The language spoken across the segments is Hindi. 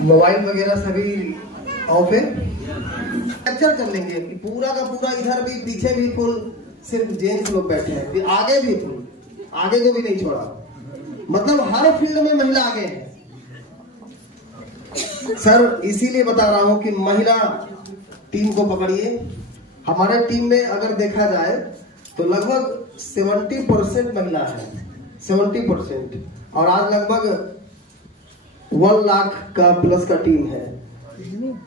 मोबाइल वगैरह सभी ऑफ है। लेक्चर कर लेंगे कि पूरा का पूरा, इधर भी पीछे भी फुल, सिर्फ जेंट्स लोग बैठे हैं, फिर आगे भी फुल, आगे को भी नहीं छोड़ा, मतलब हर फील्ड में महिला आगे है सर। इसीलिए बता रहा हूं कि महिला टीम को पकड़िए। हमारे टीम में अगर देखा जाए तो लगभग 70% महिला है, 70%, और आज लगभग 1 लाख का प्लस का टीम है।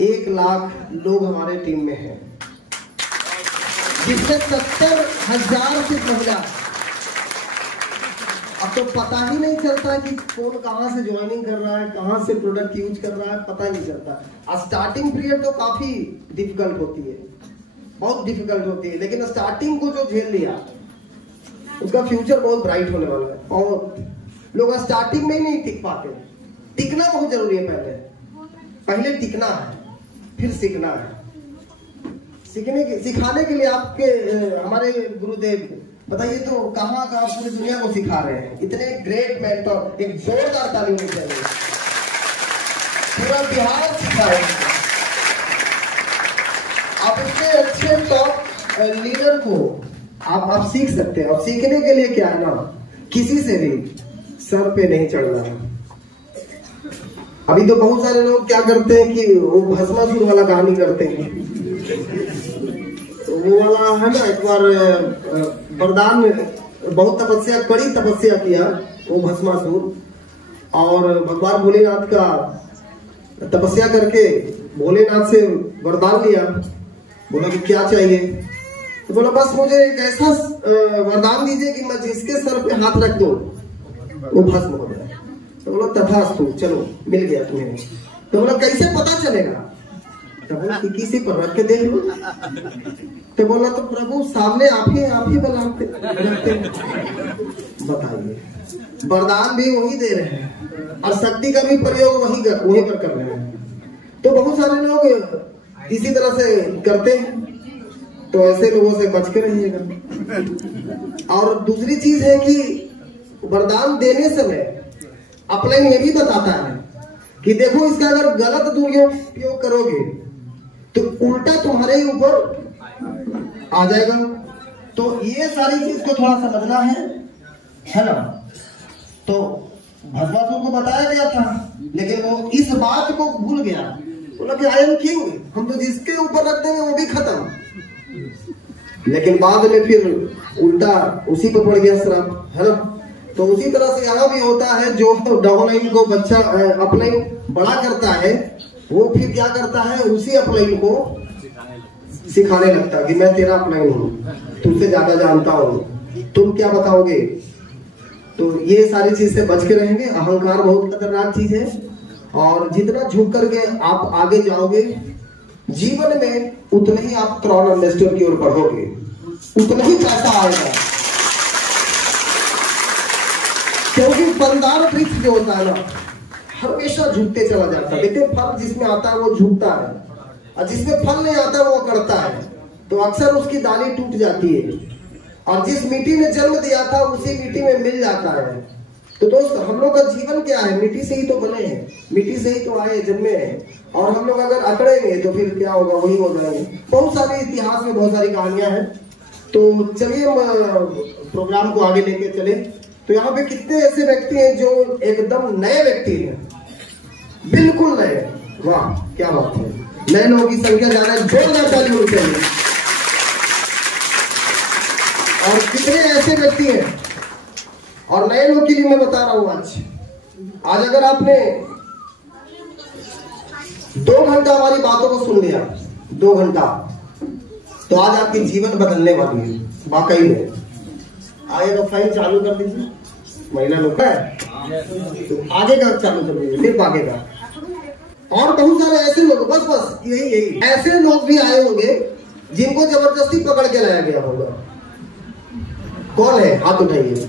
1 लाख लोग हमारे टीम में हैं, जिसमें 70,000 से महिला। अब तो पता ही नहीं चलता है कि कौन कहां से ज्वाइनिंग कर रहा है, कहां से प्रोडक्ट यूज कर रहा है, पता ही नहीं चलता। स्टार्टिंग पीरियड तो काफी डिफिकल्ट होती है, बहुत डिफिकल्ट होती है, लेकिन स्टार्टिंग को जो झेल लिया उसका फ्यूचर बहुत ब्राइट होने वाला है। और लोग स्टार्टिंग में ही नहीं टिक पाते। टिकना बहुत जरूरी है। पहले टिकना है, फिर सीखना है। सिखाने के लिए आपके हमारे गुरुदेव बताइए तो कहाँ पूरी दुनिया को सिखा रहे हैं। इतने ग्रेट मेंटर, एक जोरदार ताली होनी चाहिए। पूरा बिहार सिखा रहे हैं। आप इतने अच्छे टॉप लीडर को आप सीख सकते हैं। और सीखने के लिए क्या है ना, किसी से भी सर पे नहीं चढ़ना है। अभी तो बहुत सारे लोग क्या करते हैं कि वो भस्मासुर वाला कहानी करते हैं। वो वाला है ना, एक बार वरदान में बहुत तपस्या, कड़ी तपस्या किया वो भस्मासुर, और भगवान भोलेनाथ का तपस्या करके भोलेनाथ से वरदान लिया। बोला कि क्या चाहिए? तो बोला बस मुझे एक ऐसा वरदान दीजिए कि मैं जिसके सर पे हाथ रख दूं वो भस्म हो जाए। तो बोला तथास्तु, चलो मिल गया तुम्हें। तो बोला कैसे पता चलेगा? तो बोला किसी पर रख के देख लो। तो बोला तो प्रभु सामने आप ही बनाते बताइए। वरदान भी वही दे रहे हैं और शक्ति का भी प्रयोग वही पर कर रहे हैं। तो बहुत सारे लोग इसी तरह से करते हैं, तो ऐसे लोगों से बच के रहिएगा। और दूसरी चीज है कि वरदान देने समय अपलाइन ये भी बताता है कि देखो इसका अगर गलत दुरुपयोग करोगे तो उल्टा तुम्हारे ऊपर आ जाएगा। तो ये सारी चीज को थोड़ा समझना है ना। तो भस्मासुर को बताया गया था, लेकिन वो इस बात को भूल गया। बोला कि आई एम किंग, हम तो जिसके ऊपर रख देंगे वो भी खत्म। लेकिन बाद में फिर उल्टा उसी पे पड़ गया श्राप, है ना। तो उसी तरह से यहाँ भी होता है, जो डाउनलाइन को बच्चा अपलाइन बड़ा करता है, वो फिर क्या करता है, उसी अपलाइन को सिखाने लगता है कि मैं तेरा अपलाइन हूँ, तुमसे ज्यादा जानता हूँ, तुम क्या बताओगे। तो ये सारी चीज से बच के रहेंगे। अहंकार बहुत खतरनाक चीज है, और जितना झुक करके आप आगे जाओगे जीवन में, उतना ही आप क्रॉन इन्वेस्टर की ओर बढ़ोगे, उतना ही पैसा आएगा। क्योंकि फलदार वृक्ष जो होता है ना, हमेशा झुकते चला जाता है। देखिए फल जिसमें आता है वो झुकता है, और जिसमें फल नहीं आता वो अकड़ता है, तो अक्सर उसकी डाली टूट जाती है। और जिस मिट्टी ने जन्म दिया था उसी मिट्टी में मिल जाता है। तो दोस्त, हम लोग का जीवन क्या है, मिट्टी से ही तो बने हैं, मिट्टी से ही तो आए, जन्मे हैं। और हम लोग अगर अकड़ेंगे तो फिर क्या होगा, वही हो जाएंगे। बहुत सारे इतिहास में बहुत सारी कहानियां हैं। तो चलिए प्रोग्राम को आगे लेके चले। तो यहाँ पे कितने ऐसे व्यक्ति हैं जो एकदम नए व्यक्ति हैं, बिल्कुल नए। वाह क्या बात है, नए लोगों की संख्या ज्यादा है, जोरदार ताली होनी चाहिए। और कितने ऐसे व्यक्ति हैं, और नए लोग के लिए मैं बता रहा हूं आज अगर आपने 2 घंटा हमारी बातों को सुन लिया, 2 घंटा, तो आज आपकी जीवन बदलने वाली है वाकई में। आगे का फाइल चालू कर दीजिए, महिला लोग है तो आगे का चालू कर दीजिए, फिर आगे का। और बहुत सारे ऐसे लोग, बस यही ऐसे लोग भी आए होंगे जिनको जबरदस्ती पकड़ के लाया गया होगा। कौन है, हाथ उठाइए।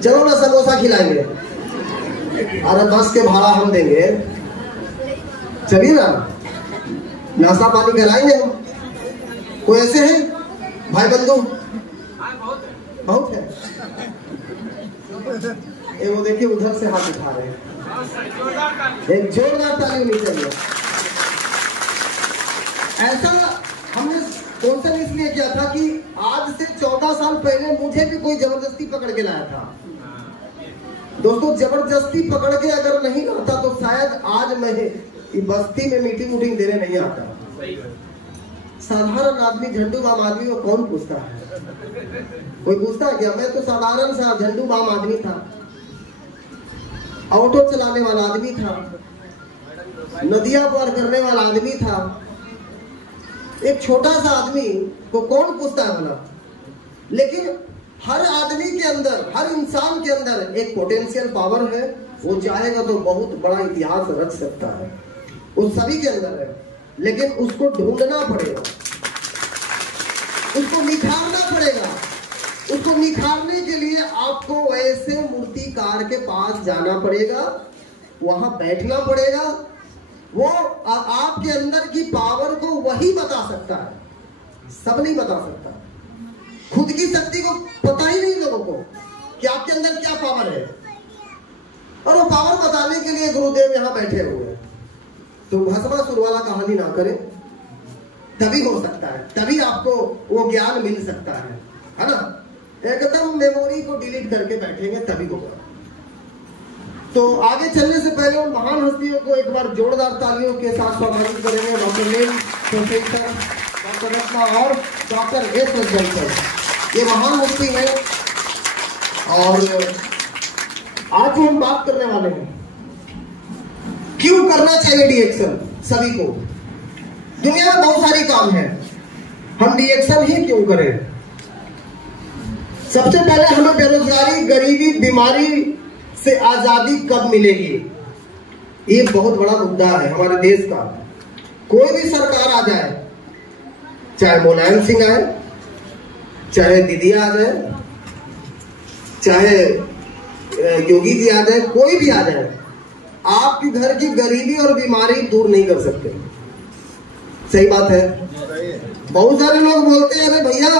चलो ना समोसा खिलाएंगे, अरे बस के भाड़ा हम देंगे, चलिए ना, नाश्ता पानी कराएंगे हम। कोई ऐसे हैं भाई बंधु? बहुत है। ये वो देखिए उधर से हाथ उठा रहे हैं, एक जोरदार ताली होनी चाहिए। ऐसा हमने कौंसल इसलिए किया था कि आज से 14 साल पहले मुझे भी कोई जबरदस्ती पकड़ के लाया था। दोस्तों, जबरदस्ती पकड़ के अगर नहीं लाता तो शायद आज मैं बस्ती में मीटिंग उटिंग देने नहीं आता। साधारण आदमी, झंडू बाम आदमी को कौन पूछता है? कोई पूछता है क्या? मैं तो साधारण सा झंडू बाम आदमी था, ऑटो चलाने वाला आदमी था, नदियां पार करने वाला आदमी था। एक छोटा सा आदमी को कौन पूछता है भला? लेकिन हर आदमी के अंदर, हर इंसान के अंदर एक पोटेंशियल पावर है। वो चाहेगा तो बहुत बड़ा इतिहास रच सकता है, वो सभी के अंदर है। लेकिन उसको ढूंढना पड़ेगा, उसको निखारना पड़ेगा। उसको निखारने के लिए आपको ऐसे मूर्तिकार के पास जाना पड़ेगा, वहां बैठना पड़ेगा। वो आपके अंदर की पावर को वही बता सकता है, सब नहीं बता सकता। खुद की शक्ति को पता ही नहीं लोगों को कि आपके अंदर क्या पावर है, और वो पावर बताने के लिए गुरुदेव यहाँ बैठे हुए हैं। तो भस्मासुर वाला कहानी ना करें, तभी हो सकता है, तभी आपको वो ज्ञान मिल सकता है ना। एकदम मेमोरी को डिलीट करके बैठेंगे तभी होगा। तो आगे चलने से पहले उन महान हस्तियों को एक बार जोरदार तालियों के साथ स्वागत करेंगे। Doctor name, professor doctor Ratna और डॉक्टर एस रजनीकांत, ये महान हस्ती है। और आज हम बात करने वाले हैं क्यों करना चाहिए डीएक्शन सभी को। दुनिया में बहुत सारे काम है, हम डीएक्शन ही क्यों करें? सबसे पहले हमें बेरोजगारी, गरीबी, बीमारी से आजादी कब मिलेगी, ये बहुत बड़ा मुद्दा है हमारे देश का। कोई भी सरकार आ जाए, चाहे मुलायम सिंह आए, चाहे दीदी आ जाए, चाहे योगी जी आ जाए, कोई भी आ जाए, आपके घर की गरीबी और बीमारी दूर नहीं कर सकते। सही बात है। बहुत सारे लोग बोलते हैं, अरे भैया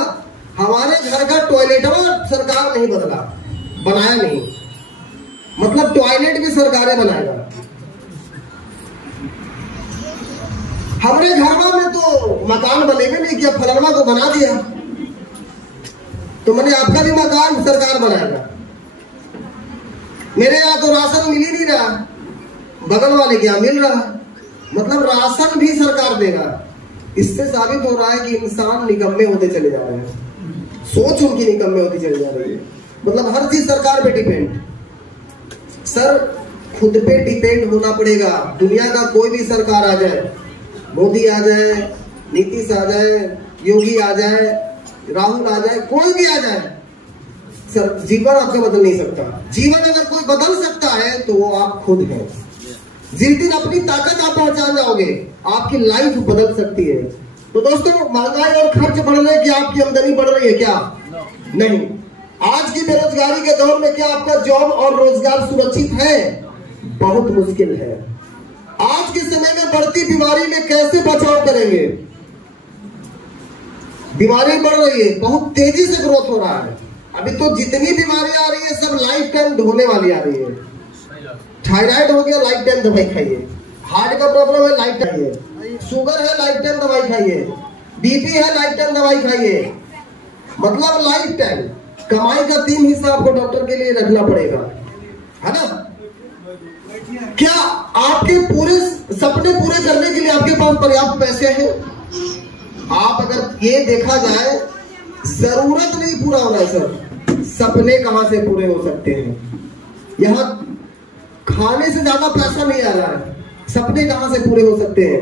हमारे घर का टॉयलेट सरकार नहीं बनाया नहीं, मतलब टॉयलेट भी सरकारें बनाएगा। हमारे घर में तो मकान बनेगा नहीं, क्या फलाना को बना दिया तो मैंने आपका भी मकान सरकार बनाएगा। मेरे यहाँ तो राशन मिल ही नहीं रहा, बगल वाले क्या मिल रहा, मतलब राशन भी सरकार देगा। इससे साबित हो रहा है कि इंसान निकम्मे होते चले जा रहे हैं, सोच उनकी निकम्मे होती चली जा रही है। मतलब हर चीज सरकार पे डिपेंड। सर, खुद पे डिपेंड होना पड़ेगा। दुनिया का कोई भी सरकार आ जाए, मोदी आ जाए, नीतीश आ जाए, योगी आ जाए, राहुल आ जाए, कोई भी आ जाए, सर जीवन आपका बदल नहीं सकता। जीवन अगर कोई बदल सकता है तो वो आप खुद हैं। जिस दिन अपनी ताकत आप पहचान जाओगे, आपकी लाइफ बदल सकती है। तो दोस्तों, महंगाई और खर्च बढ़ रहे, क्या आपकी आमदनी बढ़ रही है? क्या नहीं। आज की बेरोजगारी के दौर में क्या आपका जॉब और रोजगार सुरक्षित है? बहुत मुश्किल है। आज के समय में बढ़ती बीमारी में कैसे बचाव करेंगे? बीमारी बढ़ रही है, बहुत तेजी से ग्रोथ हो रहा है। अभी तो जितनी बीमारी आ रही है सब लाइफ टाइम ढोने वाली आ रही है। थायराइड हो गया, लाइफ टाइम दवाई खाइए। हार्ट का प्रॉब्लम है, लाइफ टाइम खाइए। शुगर है, लाइफ टाइम दवाई खाइए। बीपी है, लाइफ टाइम दवाई खाइए। मतलब लाइफ टाइम। कमाई का 3 हिस्सा आपको डॉक्टर के लिए रखना पड़ेगा, है ना। क्या आपके पूरे सपने पूरे करने के लिए आपके पास पर्याप्त पैसे हैं? आप अगर ये देखा जाए, जरूरत नहीं पूरा हो रहा है सर, सपने कहां से पूरे हो सकते हैं? यहाँ खाने से ज्यादा पैसा नहीं आ रहा है, सपने कहां से पूरे हो सकते हैं?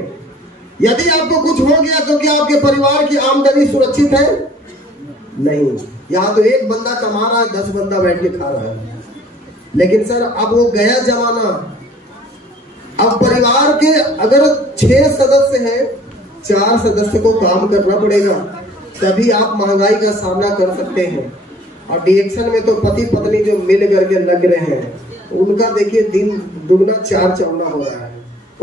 यदि आपको कुछ हो गया तो क्या आपके परिवार की आमदनी सुरक्षित है? नहीं। यहाँ तो एक बंदा कमा रहा है, 10 बंदा बैठ के खा रहा है। लेकिन सर अब वो गया जमाना। अब परिवार के अगर 6 सदस्य हैं, 4 सदस्य को काम करना पड़ेगा, तभी आप महंगाई का सामना कर सकते हैं। और डीएक्शन में तो पति पत्नी जो मिल करके लग रहे हैं, उनका देखिए दिन दुगना 4 चौगुना हो रहा है।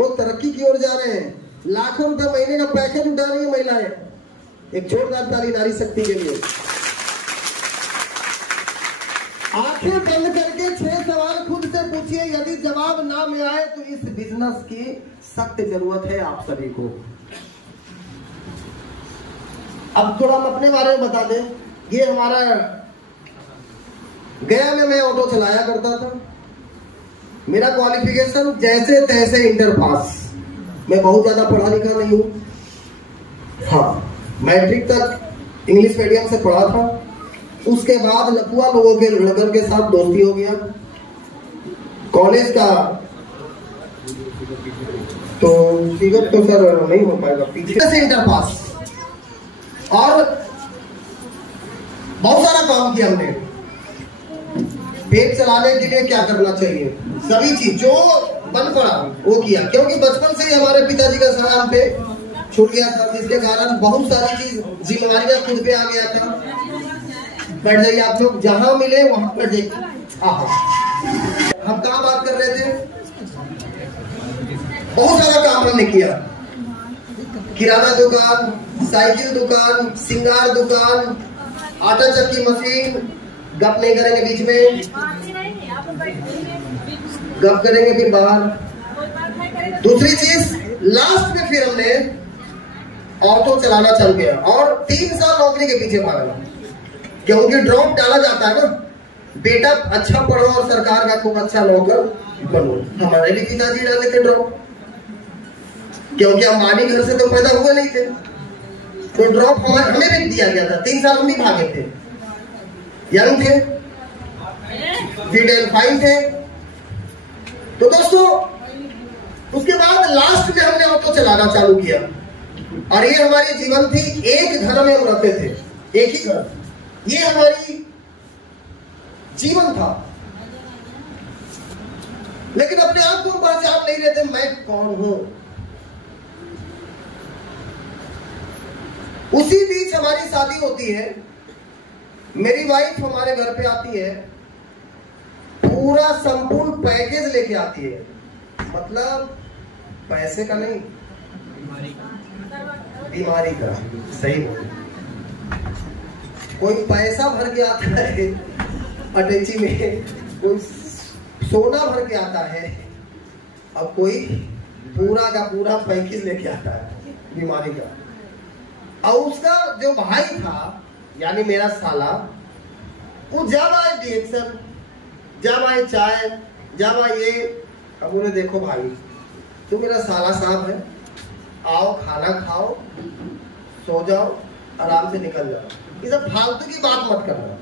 वो तरक्की की ओर जा रहे हैं, लाखों रुपए महीने का पैकेज उठा रही है महिलाएं। एक जोरदार ताली नारी शक्ति के लिए। आंखें बंद करके 6 सवाल खुद से पूछिए, यदि जवाब ना में आए तो इस बिजनेस की सख्त जरूरत है आप सभी को। अब थोड़ा हम अपने बारे में बता दें। ये हमारा गया में मैं ऑटो चलाया करता था। मेरा क्वालिफिकेशन जैसे तैसे इंटर पास, मैं बहुत ज्यादा पढ़ा लिखा नहीं हूं। हाँ, मैट्रिक तक इंग्लिश मीडियम से पढ़ा था। उसके बाद लफुआ लोगों के लड़कों के साथ दोस्ती हो गया। कॉलेज का तो फिगर तो सर नहीं हो पाएगा, पीछे से इंटर पास और बहुत सारा काम किया हमने। पेट चलाने के लिए क्या करना चाहिए, सभी चीज जो बन पड़ा वो किया, क्योंकि बचपन से ही हमारे पिताजी का सहारा हम पे छूट गया था, जिसके कारण बहुत सारी चीज जिम्मेवारियां खुद पे आ गया था। बैठ जाइए आप लोग, जहां मिले वहां पर जाइए। हम कहाँ बात कर रहे थे, बहुत सारा काम हमने किया। किराना दुकान, साइकिल दुकान, सिंगार दुकान, आटा चक्की मशीन। गप नहीं करेंगे बीच में, गप करेंगे फिर बाहर। दूसरी चीज, लास्ट में फिर हमने ऑटो चलाना चल गया और 3 साल नौकरी के पीछे भागा, क्योंकि ड्रॉप डाला जाता है ना, बेटा अच्छा पढ़ो और सरकार का खूब अच्छा नौकर बनो। हमारे भी पिताजी डाले थे ड्रॉप, क्योंकि अंबानी घर से तो पैदा हुए नहीं थे, तो ड्रॉप हमें भी दिया गया था। 3 साल हम भी भागे थे, यंग थे, फाइन थे। तो दोस्तों उसके बाद लास्ट में हमने ऑटो चलाना चालू किया और ये हमारी जीवन थी। एक घर में हम रहते थे, एक ही घर, ये हमारी जीवन था। लेकिन अपने आप को पहचान नहीं रहे थे, मैं कौन हूं। उसी बीच हमारी शादी होती है, मेरी वाइफ हमारे घर पे आती है, पूरा संपूर्ण पैकेज लेके आती है। मतलब पैसे का नहीं, बीमारी का। सही बोल, कोई पैसा भर के आता है अटैची में, कोई सोना भर के आता है, और कोई पूरा का पूरा पैकेज लेके आता है बीमारी का। और उसका जो भाई था, यानी मेरा साला, वो जब आए रिएक्शन, जब आए चाय, जब आए ये, अब बोले देखो भाई तू मेरा साला साहब है, आओ खाना खाओ, सो जाओ, आराम से निकल जाओ, ये सब फालतू की बात मत करना।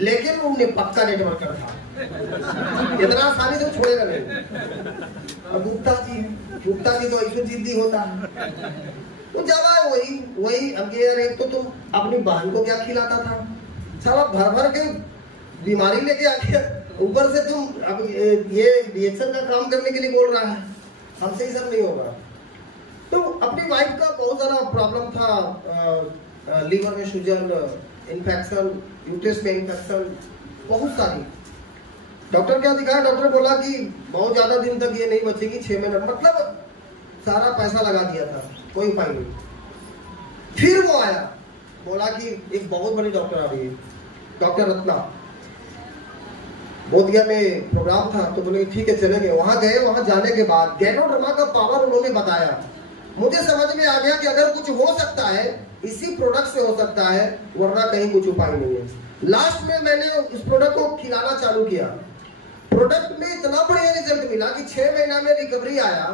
लेकिन वो पक्का नेटवर्कर था, इतना आसानी से छोड़ेगा नहीं। और गुप्ता जी तो ऐसे जिद्दी होता है। तो जब आए वही अब यार, एक तो तुम अपनी बहन को क्या खिलाता था, साला भर भर के बीमारी लेके आ गया, ऊपर से तुम अब ये रिएक्शन का काम करने के लिए बोल रहा है, हमसे ही सब नहीं होगा। तो अपनी वाइफ का बहुत सारा प्रॉब्लम था, लीवर में सूजन, इन्फेक्शन, यूट्रस में इन्फेक्शन, बहुत सारी। डॉक्टर क्या दिखाया, डॉक्टर बोला कि बहुत ज्यादा दिन तक ये नहीं बचेगी, 6 महीने, मतलब सारा पैसा लगा दिया था, कोई उपाय नहीं। फिर वो आया, बोला कि एक बहुत बड़ी डॉक्टर आ रही है, डॉक्टर रत्ना, बोधिया में प्रोग्राम था, तो बोले ठीक है चलेंगे। वहां गए, वहां जाने के बाद गैनोड्रामा का पावर उन्होंने बताया। मुझे समझ में आ गया कि अगर कुछ हो सकता है इसी प्रोडक्ट से हो सकता है, वरना कहीं कुछ उपाय नहीं है। लास्ट में मैंने इस प्रोडक्ट को खिलाना चालू किया। प्रोडक्ट में इतना बढ़िया रिजल्ट मिला कि 6 महीना में रिकवरी आया,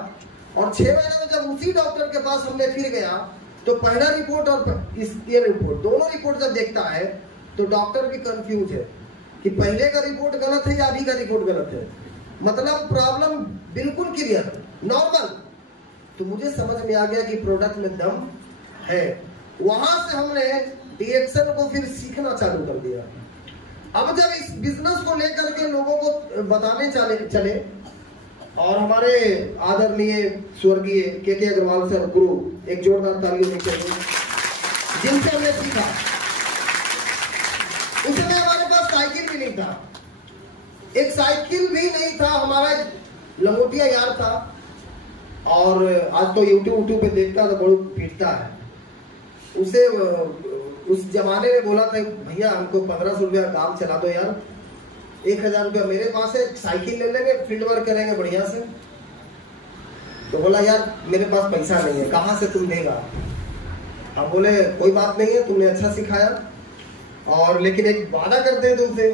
और 6 महीने में जब उसी डॉक्टर के पास हमने फिर गया, तो पहला रिपोर्ट और ये रिपोर्ट, दोनों रिपोर्ट जब देखता है तो डॉक्टर भी कंफ्यूज है कि पहले का रिपोर्ट गलत है या अभी का रिपोर्ट गलत है। मतलब प्रॉब्लम बिल्कुल क्लियर, नॉर्मल। तो मुझे समझ में आ गया कि प्रोडक्ट में दम है। वहां से हमने रिएक्शन को फिर सीखना चालू कर दिया। अब जब इस बिजनेस को लेकर के लोगों को बताने चले और हमारे आदरणीय स्वर्गीय के अग्रवाल सर गुरु, एक जोरदार ताली देनी चाहिए, जिनसे हमने सीखा। उस समय हमारे पास साइकिल भी नहीं था, एक साइकिल भी नहीं था, हमारा लंगोटिया यार था, और आज तो यूट्यूब पे देखता तो बहुत पीटता है उसे। उस जमाने में बोला था भैया हमको 1500 रुपया काम चला दो यार, 1000 रुपया मेरे पास है, साइकिल ले लेंगे, फील्ड वर्क करेंगे बढ़िया से। तो बोला यार मेरे पास पैसा नहीं है, कहाँ से तुम देगा? हम बोले कोई बात नहीं है, तुमने अच्छा सिखाया, और लेकिन एक वादा करते हैं तुमसे।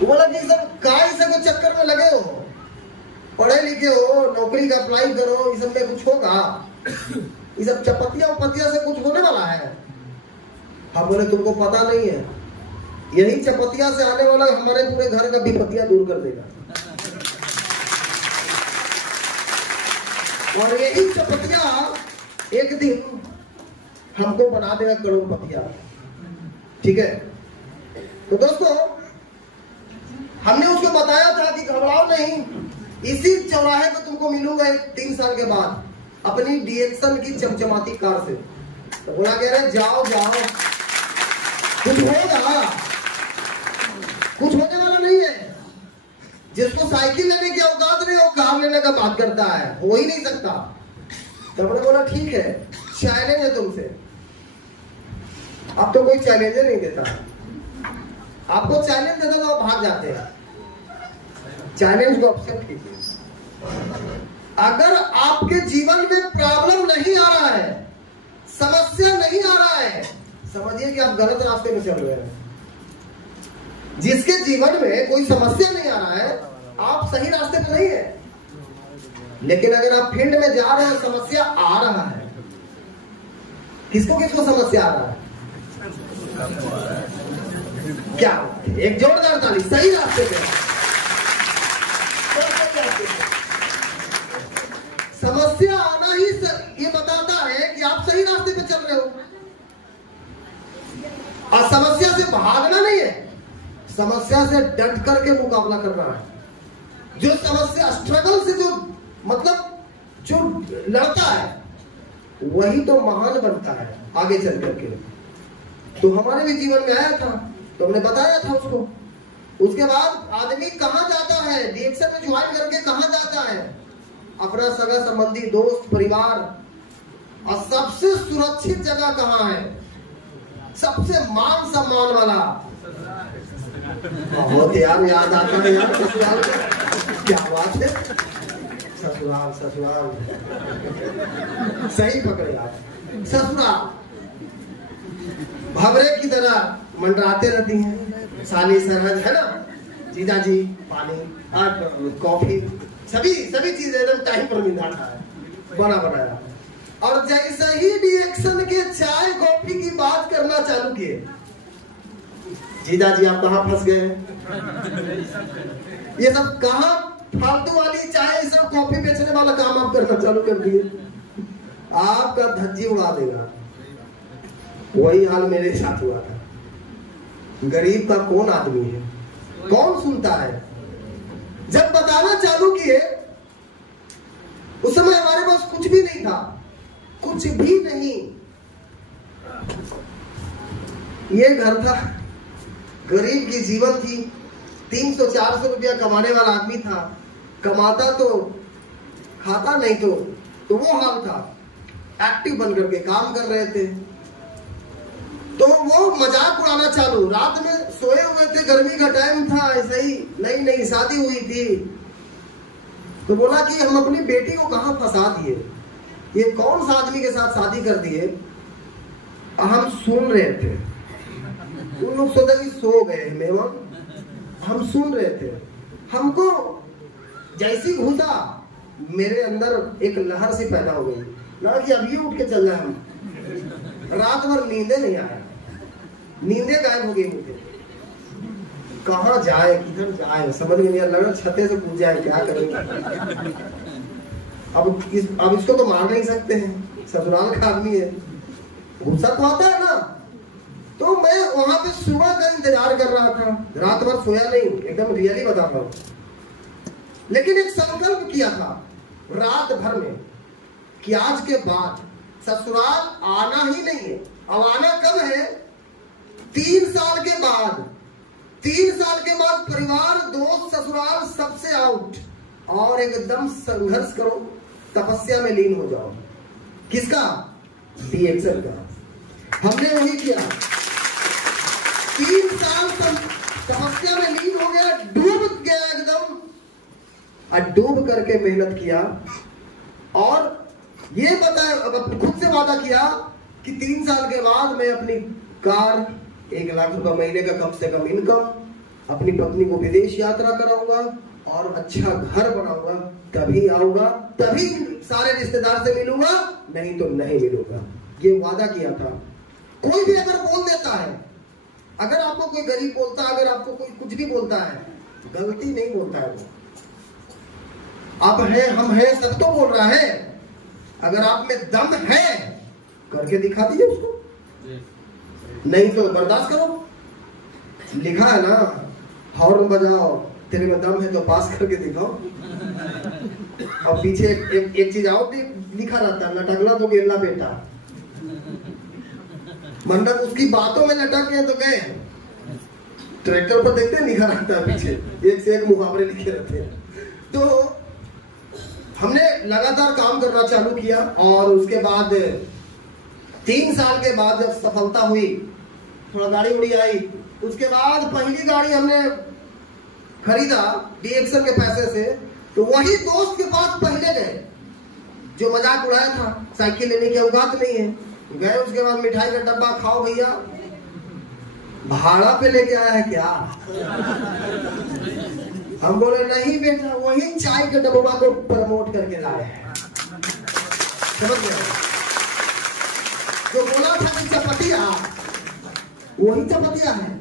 बोला कि सब काय से को चक्कर में लगे हो, पढ़े लिखे हो, नौकरी का अप्लाई करो, इस सब में कुछ होगा? ये सब चपतिया से कुछ होने वाला है? हम बोले तुमको पता नहीं है, यही चपतिया से आने वाला हमारे पूरे घर का विपत्तियां दूर कर देगा, और यही चपतिया एक दिन हमको बना देगा करोड़पतिया। ठीक है, तो दोस्तों हमने उसको बताया था कि घबराओ नहीं, इसी चौराहे पे तुमको मिलूंगा 3 साल के बाद अपनी डीएक्सन की चमचमाती कार से। तो बोला कह रहे जाओ जाओ, कुछ होगा, कुछ होने वाला नहीं है। जिसको साइकिल लेने की औकात नहीं, वो कार लेने का बात करता है, हो ही नहीं सकता। तो हमने बोला ठीक है, चैलेंज है तुमसे। अब तो कोई चैलेंज नहीं देता, आपको चैलेंज देता तो आप भाग जाते हैं। चैलेंज को एक्सेप्ट कीजिए। अगर आपके जीवन में प्रॉब्लम नहीं आ रहा है, समस्या नहीं आ रहा है, समझिए कि आप गलत रास्ते में चल रहे हैं। जिसके जीवन में कोई समस्या नहीं आ रहा है, आप सही रास्ते पे नहीं है। लेकिन अगर आप फील्ड में जा रहे हैं, समस्या आ रहा है, किसको किसको समस्या आ रहा है? क्या? एक जोरदार ताली, सही रास्ते पे। समस्या आना ही ये बताता है कि आप सही रास्ते पे चल रहे हो, और समस्या से भागना नहीं है, समस्या से डट करके मुकाबला करना है। जो समस्या स्ट्रगल से जो मतलब जो लड़ता है, वही तो महान बनता है आगे चल करके। तो हमारे भी जीवन में आया था, तो हमने बताया था उसको। उसके बाद आदमी कहां जाता है, डीएक्सन में ज्वाइन करके कहां जाता है? अपना सगा संबंधी, दोस्त, परिवार, और सबसे सुरक्षित जगह कहां है? सबसे मान सम्मान वाला, बहुत यार याद आता है यार ससुराल का, क्या बात है, ससुराल ससुराल सही पकड़े आप। ससुराल भवरे की तरह मंडराते रहती हैं, साली सरहद है ना, जीजा जी पानी कॉफी सभी चीजें एकदम टाइम पर मिलता है, बना बनाया। और जैसे ही डीएक्सन के चाय कॉफी की बात करना चालू किए, जीजा जी आप कहाँ फंस गए? ये सब कहाँ फालतू वाली चाय, सब कॉफी बेचने वाला काम आप करना चालू कर दिए, आपका धज्जी उड़ा देगा। वही हाल मेरे साथ हुआ था। गरीब का कौन आदमी है, कौन सुनता है? जब बताना चालू किए, उस समय हमारे पास कुछ भी नहीं था, कुछ भी नहीं। ये घर था, गरीब की जीवन थी, 300-400 रुपया कमाने वाला आदमी था, कमाता तो खाता नहीं, तो वो हाल था। एक्टिव बन करके काम कर रहे थे, तो वो मजाक उड़ाना चालू। रात में सोए हुए थे, गर्मी का टाइम था, ऐसे ही नई शादी हुई थी, तो बोला कि हम अपनी बेटी को कहां फंसा दिए, ये कौन सा आदमी के साथ शादी कर दिए। हम सुन रहे थे, उन लोग सोचा कि सो गए मेहमान, हम सुन रहे थे। हमको जैसी घुसा, मेरे अंदर एक लहर सी पैदा हो गई, लगा कि अभी उठ के चल जाए। हम रात भर नींदे नहीं आया, नींदे गायब हो गई मुझे। कहाँ जाए, किधर जाए, समझ में नहीं आ रहा। छते से कूद जाए, क्या करेंगे? अब इसको तो मार नहीं सकते हैं, ससुराल का आदमी है, गुस्सा तो आता है ना। तो मैं वहां पे सुबह का इंतजार कर रहा था, रात भर सोया नहीं, एकदम रियली बता रहा हूं। लेकिन एक संकल्प किया था रात भर में कि आज के बाद ससुराल आना ही नहीं है। अब आना कब है? 3 साल के बाद 3 साल के बाद परिवार, दोस्त, ससुराल सबसे आउट और एकदम संघर्ष करो, तपस्या में लीन हो जाओ। किसका? डीएक्सन का। हमने वही किया। 3 साल तपस्या में लीन हो गया, डूब गया एकदम, और डूब करके मेहनत किया और ये बताया, खुद से वादा किया कि 3 साल के बाद मैं अपनी कार, 1 लाख रुपए महीने का कम से कम इनकम, अपनी पत्नी को विदेश यात्रा कराऊंगा और अच्छा घर बनाऊंगा, तभी आऊंगा, तभी सारे रिश्तेदार से मिलूंगा, नहीं तो नहीं मिलूंगा। ये वादा किया था। कोई भी अगर बोल देता है, अगर आपको कोई गरीब बोलता है, अगर आपको कोई कुछ भी बोलता है, गलती नहीं बोलता है वो। आप है, हम है, सब तो बोल रहा है। अगर आप में दम है, करके दिखा दीजिए उसको, नहीं तो बर्दाश्त करो। लिखा है ना, हॉर्न बजाओ, तेरे में दम है तो पास करके दिखाओ। और पीछे एक चीज और भी लिखा रहता है, लटकना तो गिरना बेटा। मंडप उसकी बातों में लटक गए तो गए। ट्रैक्टर पर देखते हैं लिखा रहता है पीछे, एक से एक मुहावरे लिखे रहते हैं। तो हमने लगातार काम करना चालू किया और उसके बाद 3 साल के बाद जब सफलता हुई, थोड़ा गाड़ी उड़ी आई, उसके बाद पहली गाड़ी हमने खरीदा डीएक्सन के पैसे से। तो वही दोस्त के पास पहले गए जो मजाक उड़ाया था, साइकिल लेने की औकात नहीं है, गए। उसके बाद मिठाई का डब्बा, खाओ भैया, भाड़ा पे लेके आया है क्या? हम बोले नहीं बेटा, वही चाय के डब्बा को प्रमोट करके लाए हैं। समझ गए? जो बोला था कि चपटिया, वही चपटिया है।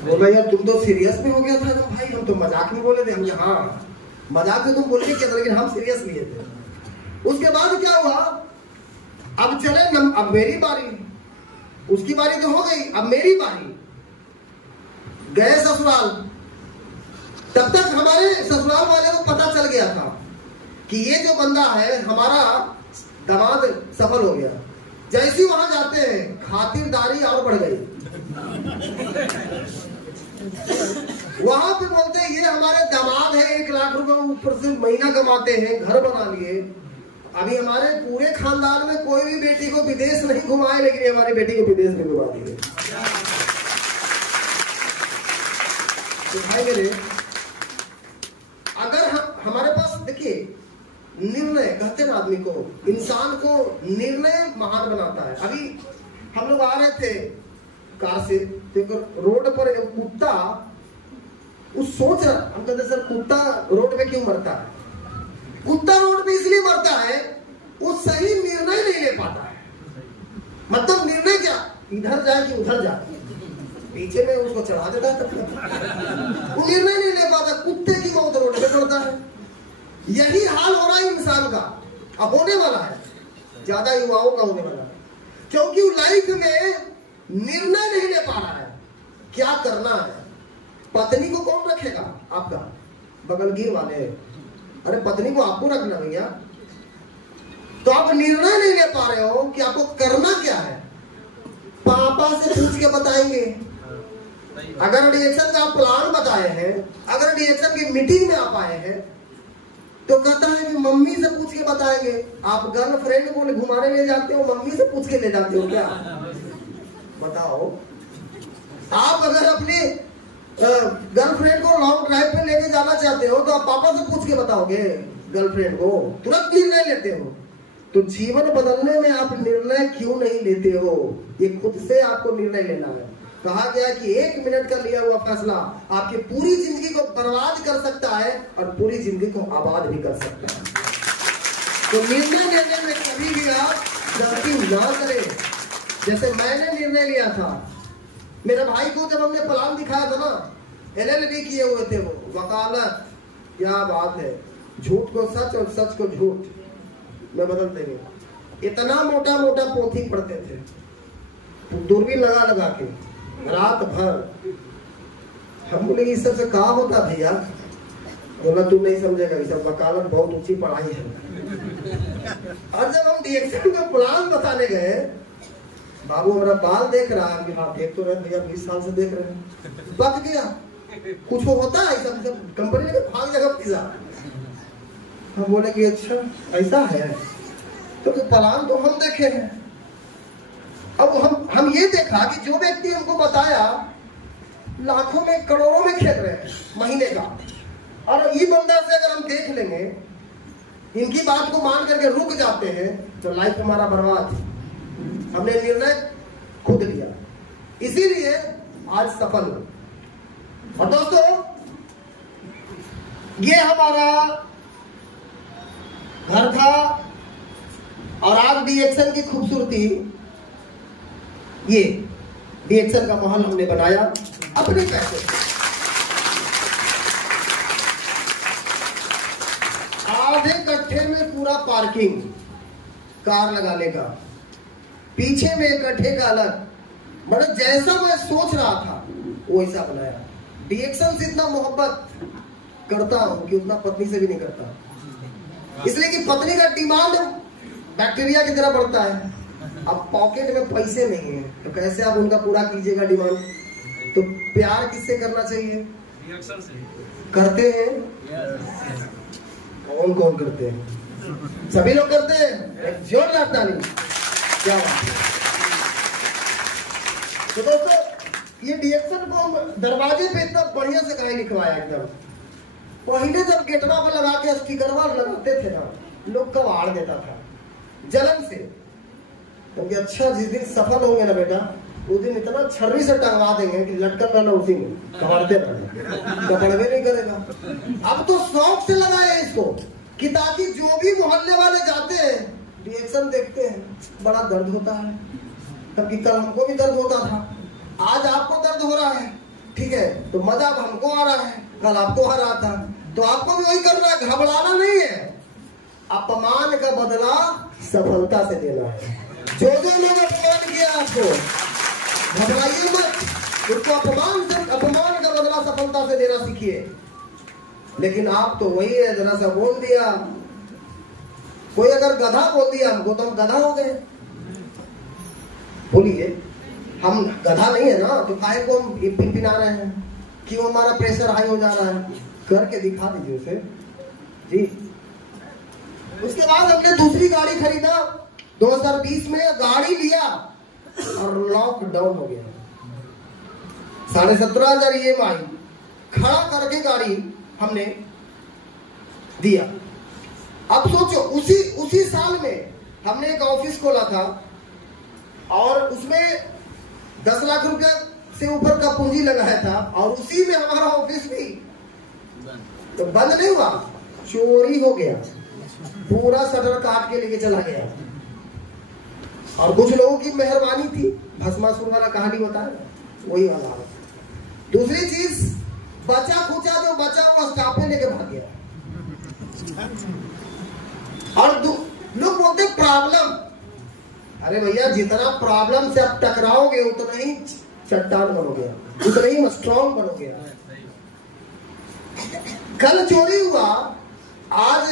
बोला यार तुम तो सीरियस में हो गया था। भाई हम तो मजाक में बोले थे। हम हाँ मजाक में तुम बोल के क्या, लेकिन हम सीरियस लिए थे। उसके बाद क्या हुआ, अब चले अब मेरी बारी, उसकी बारी तो हो गई, अब मेरी बारी। गए ससुराल, तब तक हमारे ससुराल वाले को पता चल गया था कि ये जो बंदा है हमारा दामाद सफल हो गया। जैसे ही वहां जाते हैं, खातिरदारी और बढ़ गई। वहां पे बोलते हैं ये हमारे दामाद है, 1 लाख रुपए ऊपर से महीना कमाते हैं, घर बना लिए। अभी हमारे पूरे खानदान में कोई भी बेटी को विदेश नहीं घुमाए, लेकिन हमारी बेटी को विदेश में घुमा दिए। तो भाई मेरे, अगर हमारे पास देखिए निर्णय, कहते हैं आदमी को, इंसान को निर्णय महान बनाता है। अभी हम लोग आ रहे थे कार से, तो रोड पर एक कुत्ता, उस सोच रहा, हम कहते सर कुत्ता रोड पे क्यों मरता है? कुत्ता रोड पे इसलिए मरता है, वो सही निर्णय नहीं ले पाता है। मतलब निर्णय क्या, इधर जाए कि उधर जाए, पीछे में उसको चढ़ा देता है, वो निर्णय नहीं ले पाता। कुत्ते की मौत रोड पे पड़ता है। यही हाल हो रहा है इंसान का, अब होने वाला है, ज्यादा युवाओं का होने वाला है, क्योंकि वो लाइफ में निर्णय नहीं ले पा रहा है क्या करना है। पत्नी को कौन रखेगा? आपका बगलगीर वाले। अरे पत्नी को आपको रखना भैया। तो आप निर्णय नहीं ले पा रहे हो कि आपको करना क्या है। पापा से पूछ के बताएंगे। अगर डीएक्सन का प्लान बताए हैं, अगर डीएक्सन की मीटिंग में आप आए हैं, तो कहता है कि मम्मी से पूछ के बताएंगे। आप गर्लफ्रेंड को घुमाने ले जाते हो, मम्मी से पूछ के ले जाते हो क्या? बताओ। आप अगर अपने गर्लफ्रेंड को लॉन्ग ड्राइव पे लेके जाना चाहते हो, तो आप पापा से पूछ के बताओगे गर्लफ्रेंड को? तुरंत निर्णय लेते हो। तो जीवन बदलने में आप निर्णय क्यों नहीं लेते हो? ये खुद से आपको निर्णय लेना है। कहा गया कि 1 मिनट का लिया हुआ फैसला आपकी पूरी जिंदगी को बर्बाद कर सकता है और पूरी जिंदगी को आबाद भी कर सकता है। तो निर्णय लेने में कभी भी आप गलती ना करें। जैसे मैंने निर्णय लिया था, मेरे भाई को जब हमने प्लान दिखाया था ना, LLB किए हुए थे वो, वकालत, क्या बात है, झूठ को सच और सच को झूठ में बदल देंगे। इतना मोटा मोटा पोथी पढ़ते थे, दूरबीन लगा लगा के रात भर। हम बोले इस सब से कहा होता भैया? बोला तू नहीं समझेगा, ये सब वकालत बहुत ऊंची पढ़ाई है। और जब हम डीएक्सन का प्लान बताने गए, बाबू हमारा बाल देख रहा है, हाँ देख तो रहे भैया, 20 साल से देख रहे हैं, पक गया। कुछ होता है ऐसा, कंपनी ने भाग जाएगा पिज्जा। हम बोले कि अच्छा ऐसा है, तो प्लान तो हम देखे हैं। अब हम ये देखा कि जो व्यक्ति हमको बताया लाखों में करोड़ों में खेल रहे हैं महीने का, और ये बंदा से अगर हम देख लेंगे, इनकी बात को मान करके रुक जाते हैं, तो लाइफ हमारा बर्बाद। हमने निर्णय खुद लिया, इसीलिए आज सफल हो। और दोस्तों ये हमारा घर था, और आज डीएक्शन की खूबसूरती, ये डीएक्शन का महल हमने बनाया अपने पैसे से। आधे कट्ठे में पूरा पार्किंग कार लगाने का, पीछे में एक कट्ठे का अलग, मतलब जैसा मैं सोच रहा था वैसा बनाया। डीएक्शन से इतना मोहब्बत करता हूं कि उतना पत्नी से भी नहीं करता, इसलिए कि पत्नी का डिमांड बैक्टीरिया की तरह बढ़ता है। अब पॉकेट में पैसे नहीं है तो कैसे आप उनका पूरा कीजिएगा डिमांड। तो प्यार किससे करना चाहिए? करते हैं? कौन कौन करते हैं? सभी लोग करते हैं, जोर लगता नहीं। क्या बात है। तो दोस्तों ये डीएक्शन को हम दरवाजे पे इतना बढ़िया से कहीं लिखवाया एकदम। पहले जब गेटवा पर लगा के स्टिकरवा लगाते थे ना, लोग कबाड़ देता था जलन से। क्योंकि अच्छा जिस दिन सफल होंगे ना बेटा, उस दिन इतना छर्री से टंगवा देंगे कि लटकन रहना उसी में, कबाड़ते रहना, कपड़वे नहीं करेगा। अब तो शौक से लगाए इसको कि ताकि जो भी मोहल्ले वाले जाते हैं रिएक्शन देखते हैं, बड़ा दर्द होता है। क्योंकि कल हमको भी दर्द होता था, आज आपको दर्द हो रहा है, ठीक है, तो मजा अब हमको आ रहा है, कल आपको आ रहा था, तो आपको भी वही करना है, घबराना नहीं है। अपमान का बदला सफलता से देना है। जो लोग अपमान किया आपको, घबराइए मत, उसको अपमान का बदला सफलता से देना सीखिए। लेकिन आप तो वही है, जरा सा बोल दिया, कोई अगर गधा बोल दिया हमको तो हम गधा हो गए। बोलिए, हम गधा नहीं है ना, तो काहे को हम पिनपिना रहे हैं, क्यों हमारा प्रेशर हाई हो जा रहा है? करके दिखा दीजिए उसे जी। उसके बाद हमने दूसरी गाड़ी खरीदा, 2020 में गाड़ी लिया और लॉकडाउन हो गया। 17,500 EMI खड़ा करके गाड़ी हमने दिया। अब सोचो, उसी साल में हमने एक ऑफिस खोला था और उसमें 10 लाख रुपए से ऊपर का पूंजी लगाया था, और उसी में हमारा ऑफिस भी तो बंद नहीं हुआ, चोरी हो गया, पूरा शटर काट के लेके चला गया। और कुछ लोगों की मेहरबानी थी, भस्मासुर वाला कहानी होता है, वही वाला। दूसरी चीज, बचा खुचा जो बचा वो स्टाफ में लेके भाग गया। और लोग बोलते प्रॉब्लम, अरे भैया जितना प्रॉब्लम से आप टकराओगे उतना ही चट्टान बनोगे, उतना ही स्ट्रॉन्ग बनोगे। कल चोरी हुआ, आज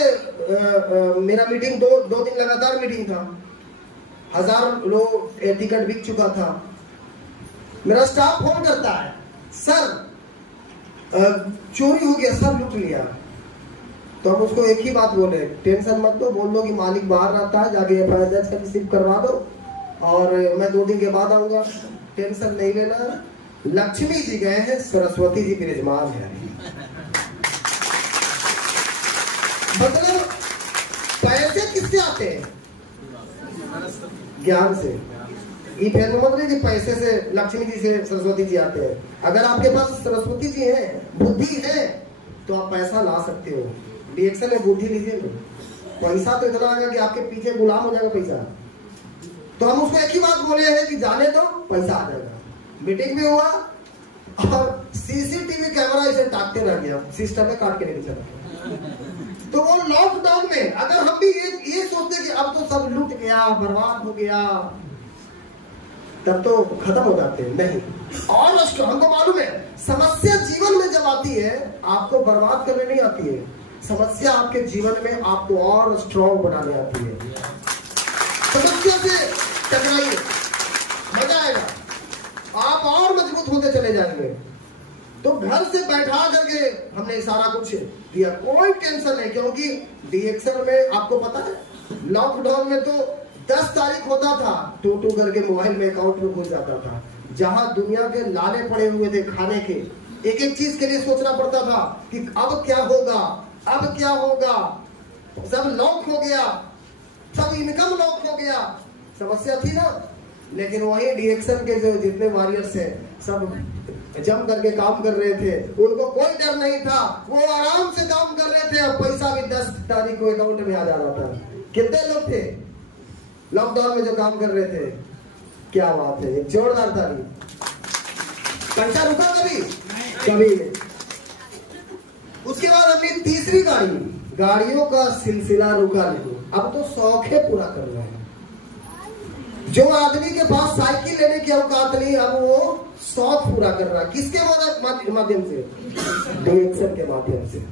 मेरा मीटिंग दो दिन लगातार मीटिंग था, 1000 लोग टिकट बिक चुका था। मेरा स्टाफ फोन करता है, सर चोरी हो गया, सब लूट लिया। तो हम उसको एक ही बात बोले, टेंशन मत लो, बोल दो कि मालिक बाहर रहता है, जाके FIR दर्ज कर रिसीव करवा दो, और मैं 2 दिन के बाद आऊंगा, टेंशन नहीं लेना। लक्ष्मी जी गए हैं, सरस्वती जी विराजमान है। मतलब पैसे किससे आते हैं? ज्ञान से। ये मतलब कि पैसे से लक्ष्मी जी से सरस्वती जी आते हैं। अगर आपके पास सरस्वती जी है, बुद्धि है, तो आप पैसा ला सकते हो। डीएक्शन में बुद्धि लीजिए, पैसा तो इतना आएगा कि आपके पीछे गुलाम हो जाएगा पैसा। तो हम उसको एक ही बात बोले हैं कि जाने दो, पैसा आ जाएगा। मीटिंग में हुआ और CCTV कैमरा इसे टाकते रह गया, सिस्टम में काट के लेके चला। तो वो लॉकडाउन में अगर हम भी ये सोचते कि अब तो सब लूट गया, बर्बाद हो गया, तब तो खत्म हो जाते हैं। नहीं, और हमको मालूम है समस्या जीवन में जब आती है आपको बर्बाद करने नहीं आती है, समस्या आपके जीवन में आपको और स्ट्रॉन्ग बनाने आती है। समस्या से टकराइए, मुक्त होते चले जाएंगे। तो घर से बैठा करके हमने सारा कुछ दिया, कोई टेंशन नहीं, क्योंकि डीएक्सल में आपको पता है लॉकडाउन में तो 10 तारीख होता था, टू करके मोबाइल में अकाउंट में घुस जाता था। जहां दुनिया के लाले पड़े हुए थे खाने के, एक एक चीज के लिए सोचना पड़ता था कि अब क्या होगा, अब क्या होगा, सब लॉक हो गया, सब इनकम लॉक हो गया, समस्या थी ना। लेकिन वही डीएक्सल के जो जितने वॉरियर्स हैं सब जम करके काम कर रहे थे, उनको कोई डर नहीं था, वो आराम से काम कर रहे थे, और पैसा भी 10 तारीख को अकाउंट में आ जा रहा था। कितने लोग थे लॉकडाउन में जो काम कर रहे थे? क्या बात है, एक जोरदार ताली। पैसा रुका कभी? कभी नहीं। उसके बाद अपनी तीसरी गाड़ी, गाड़ियों का सिलसिला रुका नहीं, अब तो शौक़ पूरा कर रहे हैं। जो आदमी के पास साइकिल लेने की औकात नहीं, अब वो शौक पूरा कर रहा है। किसके माध्यम से? डीएक्सल के माध्यम से।